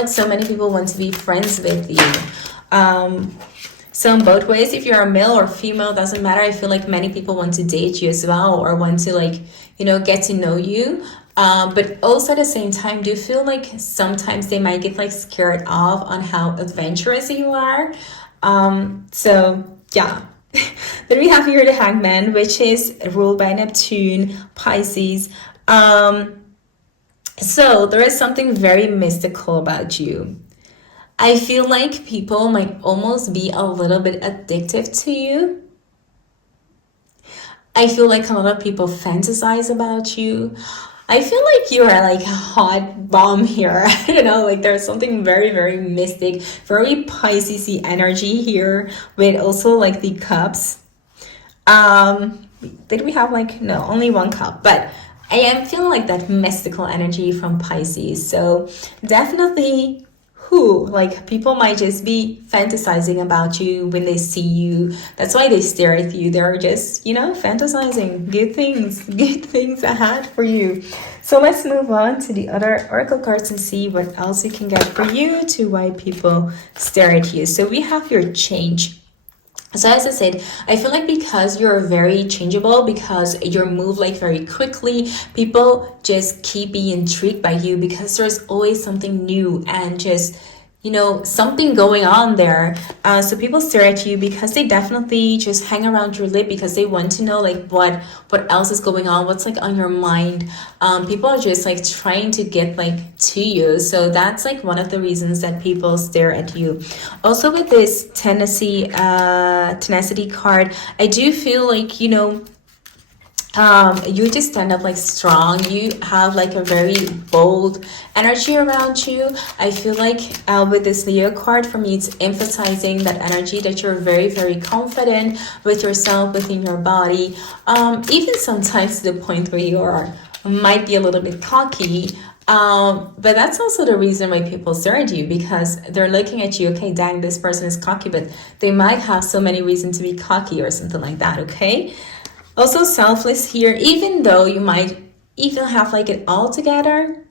so many people want to be friends with you. So in both ways, if you're a male or female, doesn't matter. I feel like many people want to date you as well, or want to, like, you know, get to know you. But also at the same time, do feel like sometimes they might get like scared off on how adventurous you are. So yeah. Then we have here the Hangman, which is ruled by Neptune, Pisces. So there is something very mystical about you. I feel like people might almost be a little bit addictive to you. I feel like a lot of people fantasize about you. I feel like you're like a hot bomb here. I don't know, like there's something very, very mystic, very Pisces-y energy here, with also like the cups. Did we have like, no, only one cup, but I am feeling like that mystical energy from Pisces. So definitely, like people might just be fantasizing about you when they see you. That's why they stare at you. They're just, you know, fantasizing good things ahead for you. So let's move on to the other oracle cards and see what else we can get for you to why people stare at you. So we have your change. So as I said, I feel like because you're very changeable, because you move like very quickly, people just keep being intrigued by you, because there's always something new and just, you know, something going on there. So people stare at you because they definitely just hang around your lip, because they want to know like what else is going on, what's like on your mind. People are just like trying to get like to you. So that's like one of the reasons that people stare at you. Also with this tenacity card, I do feel like, you know, you just stand up like strong. You have like a very bold energy around you. I feel like with this Leo card, for me, it's emphasizing that energy, that you're very, very confident with yourself, within your body. Even sometimes to the point where you might be a little bit cocky. But that's also the reason why people stare at you, because they're looking at you, okay, dang, this person is cocky, but they might have so many reasons to be cocky or something like that, okay? Also selfless here, even though you might even have like it all together.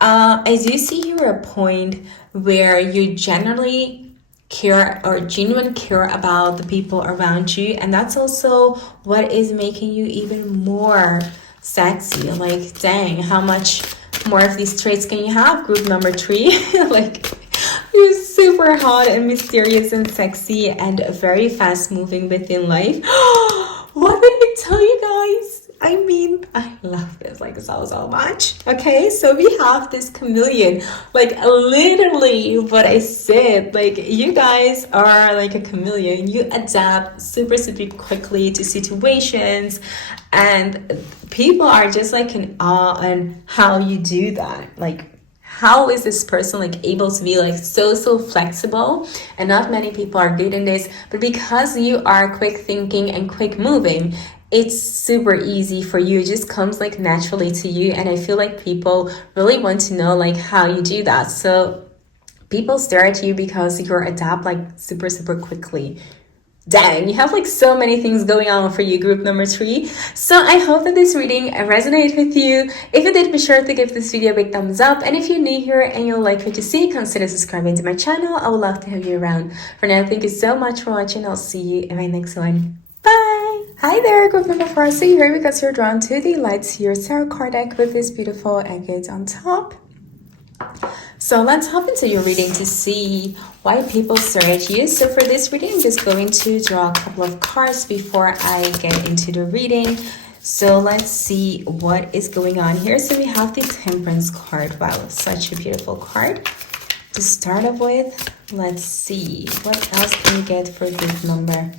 I do see here a point where you generally care, or genuine care about the people around you, and that's also what is making you even more sexy. Like, dang, how much more of these traits can you have? Group number 3. Like, you're super hot and mysterious and sexy and very fast moving within life. What did I tell you guys? I mean, I love this like so much. Okay, so we have this chameleon, like literally what I said. Like, you guys are like a chameleon. You adapt super quickly to situations, and people are just like in awe on how you do that. Like, how is this person like able to be like so flexible? And not many people are good in this, but because you are quick thinking and quick moving, it's super easy for you. It just comes like naturally to you. And I feel like people really want to know like how you do that. So people stare at you because you adapt like super quickly. Dang, you have like so many things going on for you, group number 3. So I hope that this reading resonated with you. If it did, be sure to give this video a big thumbs up. And if you're new here and you like what you see, consider subscribing to my channel. I would love to have you around. For now, thank you so much for watching. I'll see you in my next one. Bye! Hi there, group number 4. So you're here because you're drawn to the Lights Here Tarot card deck with this beautiful agate on top. So let's hop into your reading to see why people stare at you. So for this reading, I'm just going to draw a couple of cards before I get into the reading. So let's see what is going on here. So we have the Temperance card. Wow, such a beautiful card. To start off with, let's see what else can we get for group number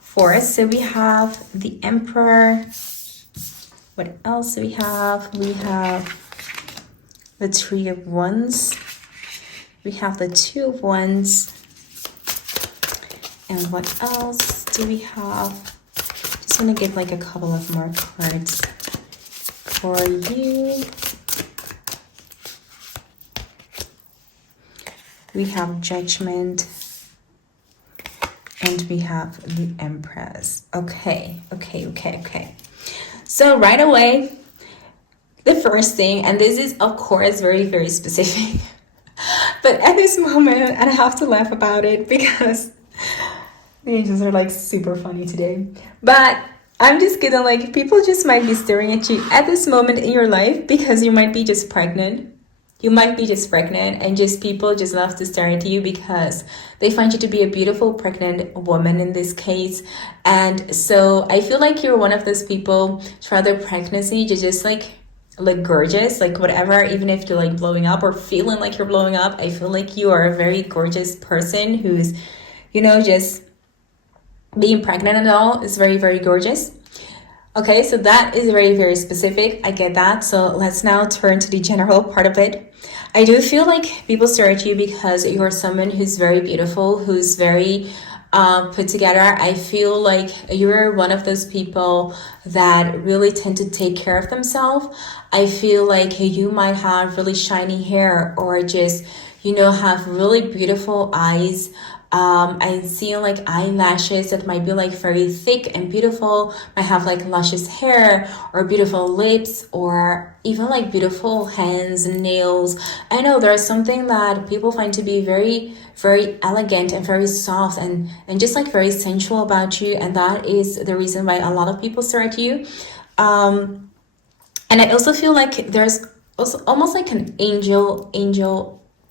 4. So we have the Emperor. What else do we have? We have the Three of Wands. We have the Two of Wands. And what else do we have? Just want to give like a couple of more cards for you. We have Judgment. And we have the Empress. Okay. So right away, the first thing, and this is of course very, very specific, but at this moment, and I have to laugh about it because the angels are like super funny today. But I'm just kidding, like people just might be staring at you at this moment in your life because you might be just pregnant. You might be just pregnant and just people just love to stare at you because they find you to be a beautiful pregnant woman in this case. And so I feel like you're one of those people throughout their pregnancy, you just like look gorgeous, like whatever, even if you're like blowing up or feeling like you're blowing up. I feel like you are a very gorgeous person who's, you know, just being pregnant and all is very, very gorgeous. Okay, so that is very, very specific. I get that. So let's now turn to the general part of it. I do feel like people stare at you because you're someone who's very beautiful, who's very put together. I feel like you're one of those people that really tend to take care of themselves. I feel like you might have really shiny hair or just, you know, have really beautiful eyes. I'm seeing like eyelashes that might be like very thick and beautiful, might have like luscious hair or beautiful lips or even like beautiful hands and nails. I know there's something that people find to be very, very elegant and very soft and just like very sensual about you. And that is the reason why a lot of people stare at you. And I also feel like there's also almost like an angel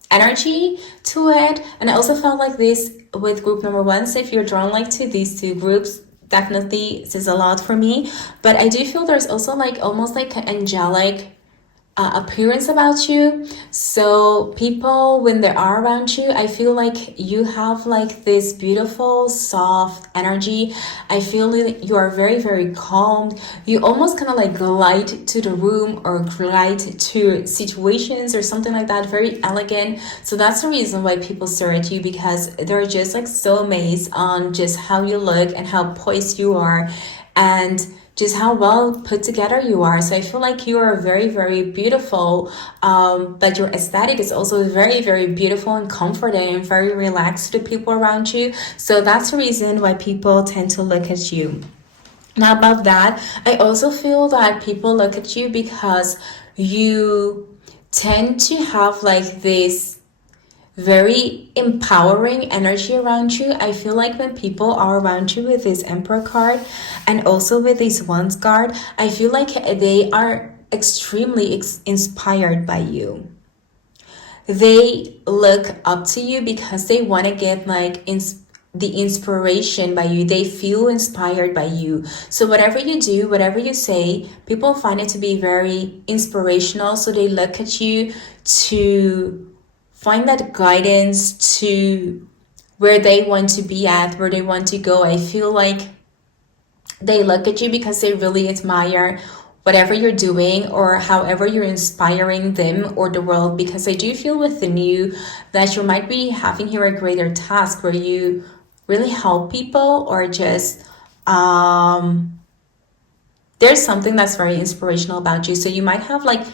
energy to it. And I also felt like this with group number 1. So if you're drawn like to these two groups, definitely says a lot for me. But I do feel there's also like almost like an angelic appearance about you. So people, when they are around you, I feel like you have like this beautiful soft energy. I feel like you are very, very calm. You almost kind of like glide to the room or glide to situations or something like that, very elegant. So that's the reason why people stare at you, because they're just like so amazed on just how you look and how poised you are and just how well put together you are. So I feel like you are very, very beautiful, but your aesthetic is also very, very beautiful and comforting and very relaxed to the people around you. So that's the reason why people tend to look at you. Now above that, I also feel that people look at you because you tend to have like this very empowering energy around you. I feel like when people are around you with this Emperor card and also with this Wands card, I feel like they are extremely inspired by you. They look up to you because they want to get like the inspiration by you. They feel inspired by you. So whatever you do, whatever you say, people find it to be very inspirational. So they look at you to find that guidance to where they want to be at, where they want to go. I feel like they look at you because they really admire whatever you're doing or however you're inspiring them or the world, because I do feel within you that you might be having here a greater task where you really help people or just there's something that's very inspirational about you. So you might have like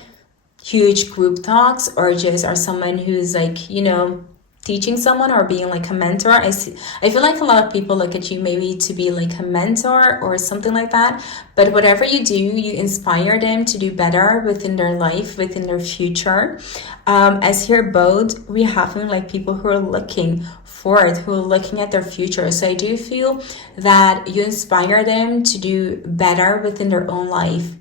huge group talks or just are someone who's like, you know, teaching someone or being like a mentor. I feel like a lot of people look at you maybe to be like a mentor or something like that, but whatever you do, you inspire them to do better within their life, within their future. As here both, we have like people who are looking forward, who are looking at their future. So I do feel that you inspire them to do better within their own life,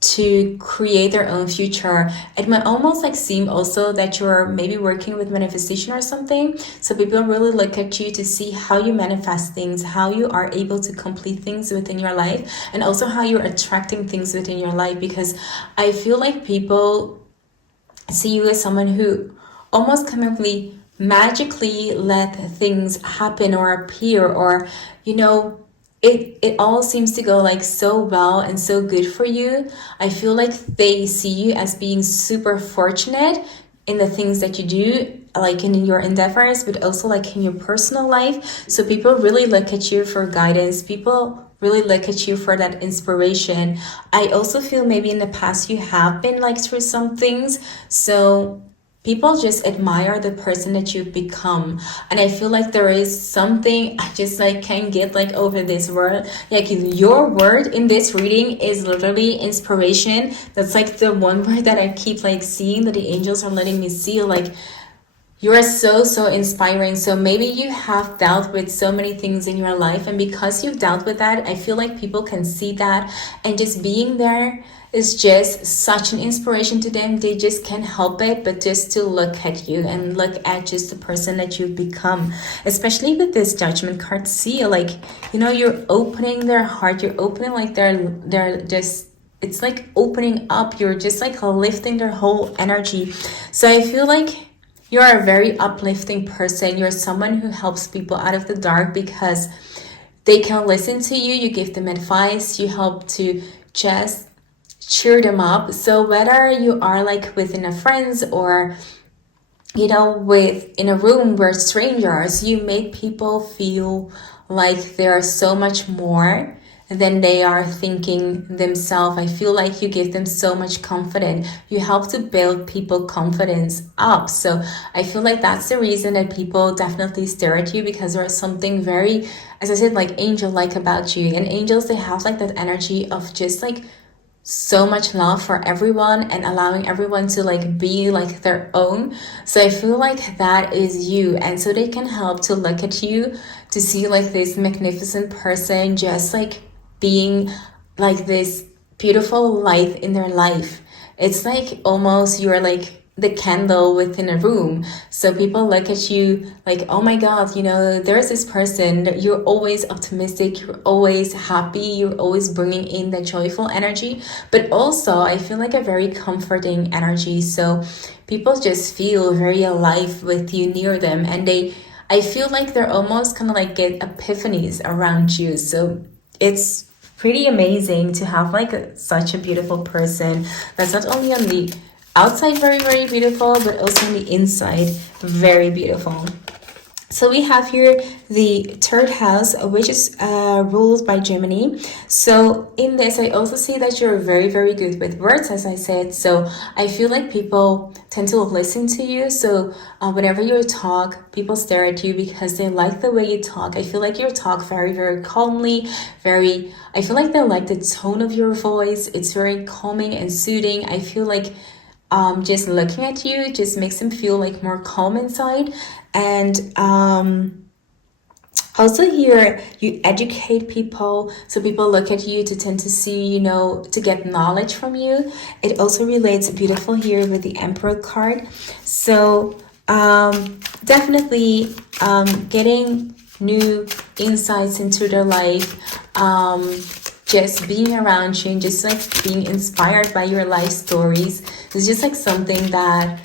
to create their own future. It might almost like seem also that you're maybe working with manifestation or something. So people really look at you to see how you manifest things, how you are able to complete things within your life, and also how you're attracting things within your life. Because I feel like people see you as someone who almost chemically, magically let things happen or appear, or it all seems to go like so well and so good for you. I feel like they see you as being super fortunate in the things that you do, like in your endeavors, but also like in your personal life. So people really look at you for guidance. People really look at you for that inspiration. I also feel maybe in the past you have been like through some things. So people just admire the person that you've become. And I feel like there is something I just like can't get like over this word. Like your word in this reading is literally inspiration. That's like the one word that I keep like seeing, that the angels are letting me see. Like, you are so inspiring. So maybe you have dealt with so many things in your life, and because you've dealt with that, I feel like people can see that, and just being there is just such an inspiration to them. They just can't help it but just to look at you and look at just the person that you've become. Especially with this Judgment card, see, like, you're opening their heart, you're opening like they're just, it's like opening up, you're just like lifting their whole energy. So I feel like you're a very uplifting person. You're someone who helps people out of the dark because they can listen to you. You give them advice. You help to just cheer them up. So whether you are like within a friends or, in a room where strangers, you make people feel like they are so much more than they are thinking themselves. I feel like you give them so much confidence. You help to build people confidence up. So I feel like that's the reason that people definitely stare at you, because there's something very, as I said, like angel-like about you. And angels, they have like that energy of just like so much love for everyone and allowing everyone to like be like their own. So I feel like that is you, and so they can help to look at you to see like this magnificent person just like being like this beautiful light in their life. It's like almost you're like the candle within a room. So people look at you like, oh my God, there's this person that you're always optimistic, you're always happy, you're always bringing in that joyful energy, but also I feel like a very comforting energy. So people just feel very alive with you near them, and I feel like they're almost kind of like get epiphanies around you. So it's pretty amazing to have like such a beautiful person that's not only on the outside very beautiful, but also on the inside very beautiful. So we have here the third house, which is ruled by Gemini. So in this, I also see that you're very good with words, as I said. So I feel like people tend to listen to you. So whenever you talk, people stare at you because they like the way you talk. I feel like you talk very calmly, I feel like they like the tone of your voice. It's very calming and soothing. I feel like just looking at you just makes them feel like more calm inside. And also here you educate people, so people look at you to tend to see, to get knowledge from you. It also relates beautiful here with the Emperor card. So definitely getting new insights into their life, just being around you and just like being inspired by your life stories is just like something that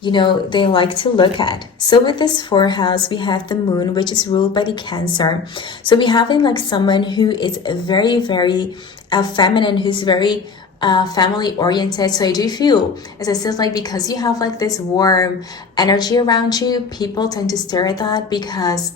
they like to look at. So with this fourth house, we have the moon, which is ruled by the Cancer. So we have like someone who is very feminine, who's very family oriented. So I do feel, as I said, like because you have like this warm energy around you, people tend to stare at that because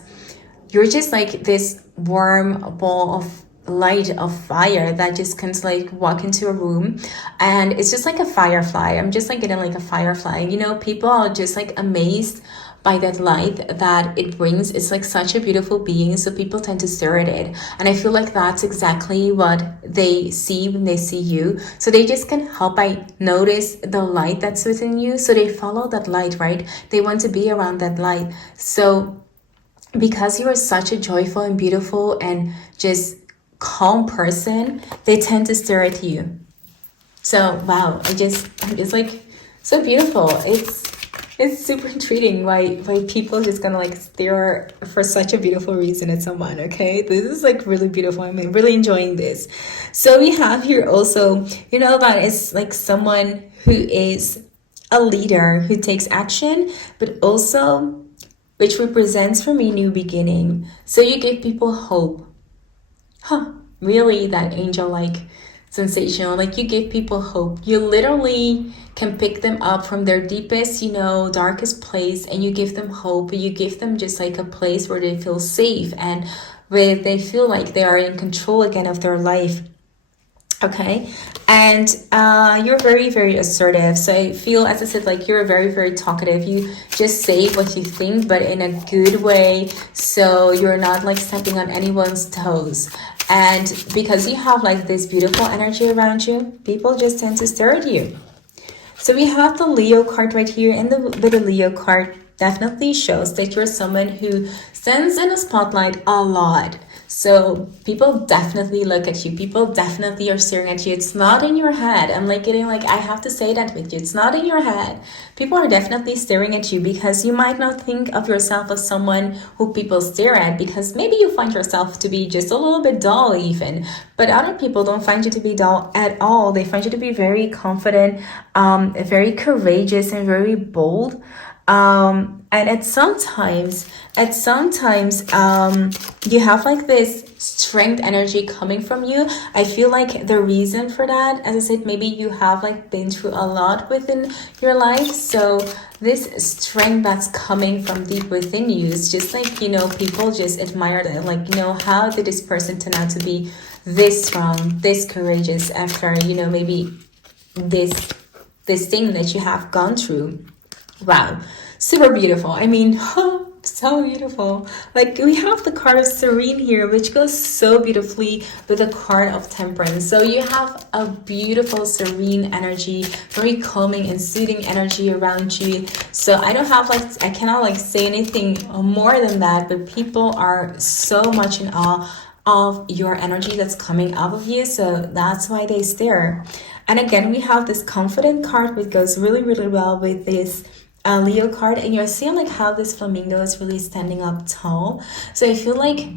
you're just like this warm ball of light, of fire that just can like walk into a room, and it's just like a firefly. I'm just like getting like a firefly. People are just like amazed by that light that it brings. It's like such a beautiful being, so people tend to stare at it, and I feel like that's exactly what they see when they see you. So they just can't help but notice the light that's within you, so they follow that light, right? They want to be around that light. So because you are such a joyful and beautiful and just calm person, they tend to stare at you. So wow, I'm just like so beautiful. It's super intriguing why people just gonna like stare for such a beautiful reason at someone. Okay, this is like really beautiful. I'm really enjoying this. So we have here also, that is like someone who is a leader who takes action, but also which represents for me new beginning. So you give people hope. Really, that angel like sensational. Like, you give people hope. You literally can pick them up from their deepest, darkest place, and you give them hope. You give them just like a place where they feel safe and where they feel like they are in control again of their life. Okay, and you're very, very assertive. So I feel, as I said, like you're very, very talkative. You just say what you think, but in a good way. So you're not like stepping on anyone's toes. And because you have like this beautiful energy around you, people just tend to stare at you. So we have the Leo card right here, and the Leo card definitely shows that you're someone who stands in a spotlight a lot. So people definitely look at you. People definitely are staring at you. It's not in your head. I'm like getting like, I have to say that with you. It's not in your head. People are definitely staring at you because you might not think of yourself as someone who people stare at, because maybe you find yourself to be just a little bit dull even. But other people don't find you to be dull at all. They find you to be very confident, very courageous, and very bold. And at sometimes you have like this strength energy coming from you. I feel like the reason for that, as I said, maybe you have like been through a lot within your life. So this strength that's coming from deep within you is just like, people just admire that. Like, how did this person turn out to be this strong, this courageous after, maybe this thing that you have gone through. Wow, super beautiful. I mean, so beautiful. Like, we have the card of Serene here, which goes so beautifully with the card of Temperance. So you have a beautiful serene energy, very calming and soothing energy around you. So I cannot like say anything more than that, but people are so much in awe of your energy that's coming out of you. So that's why they stare. And again, we have this confident card, which goes really, really well with this Leo card, and you're seeing like how this flamingo is really standing up tall. So I feel like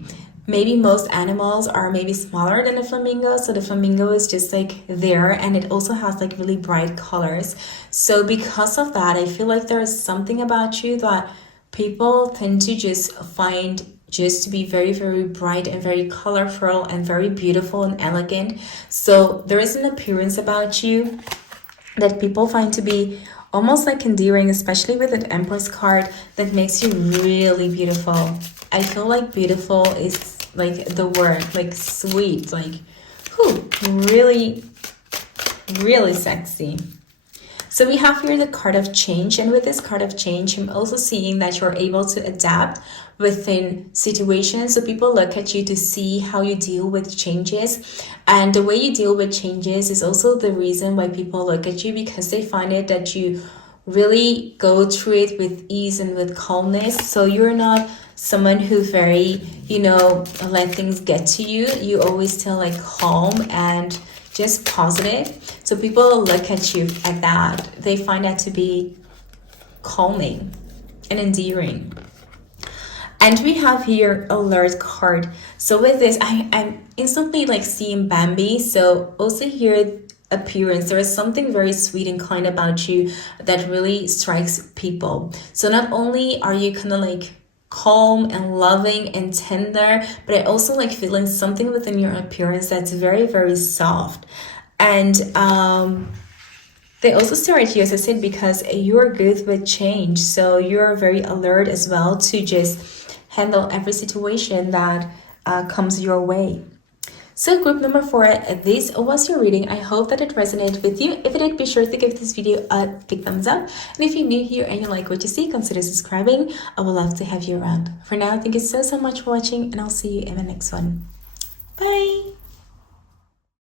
maybe most animals are maybe smaller than a flamingo, so the flamingo is just like there, and it also has like really bright colors. So because of that, I feel like there is something about you that people tend to just find just to be very, very bright and very colorful and very beautiful and elegant. So there is an appearance about you that people find to be almost like endearing, especially with an Empress card, that makes you really beautiful. I feel like beautiful is like the word, like sweet, like really, really sexy. So we have here the card of change, and with this card of change, I'm also seeing that you're able to adapt within situations. So people look at you to see how you deal with changes, and the way you deal with changes is also the reason why people look at you, because they find it that you really go through it with ease and with calmness. So you're not someone who very, let things get to you. You always still like calm and just positive. So people look at you at that. They find that to be calming and endearing. And we have here alert card. So with this, I'm instantly like seeing Bambi. So also here appearance, there is something very sweet and kind about you that really strikes people. So not only are you kind of like calm and loving and tender, but I also like feeling something within your appearance that's very, very soft. And they also stare at you, as I said, because you're good with change. So you're very alert as well to just handle every situation that comes your way. So group number 4, this was your reading. I hope that it resonated with you. If it did, be sure to give this video a big thumbs up. And if you're new here and you like what you see, consider subscribing. I would love to have you around. For now, thank you so much for watching, and I'll see you in the next one. Bye!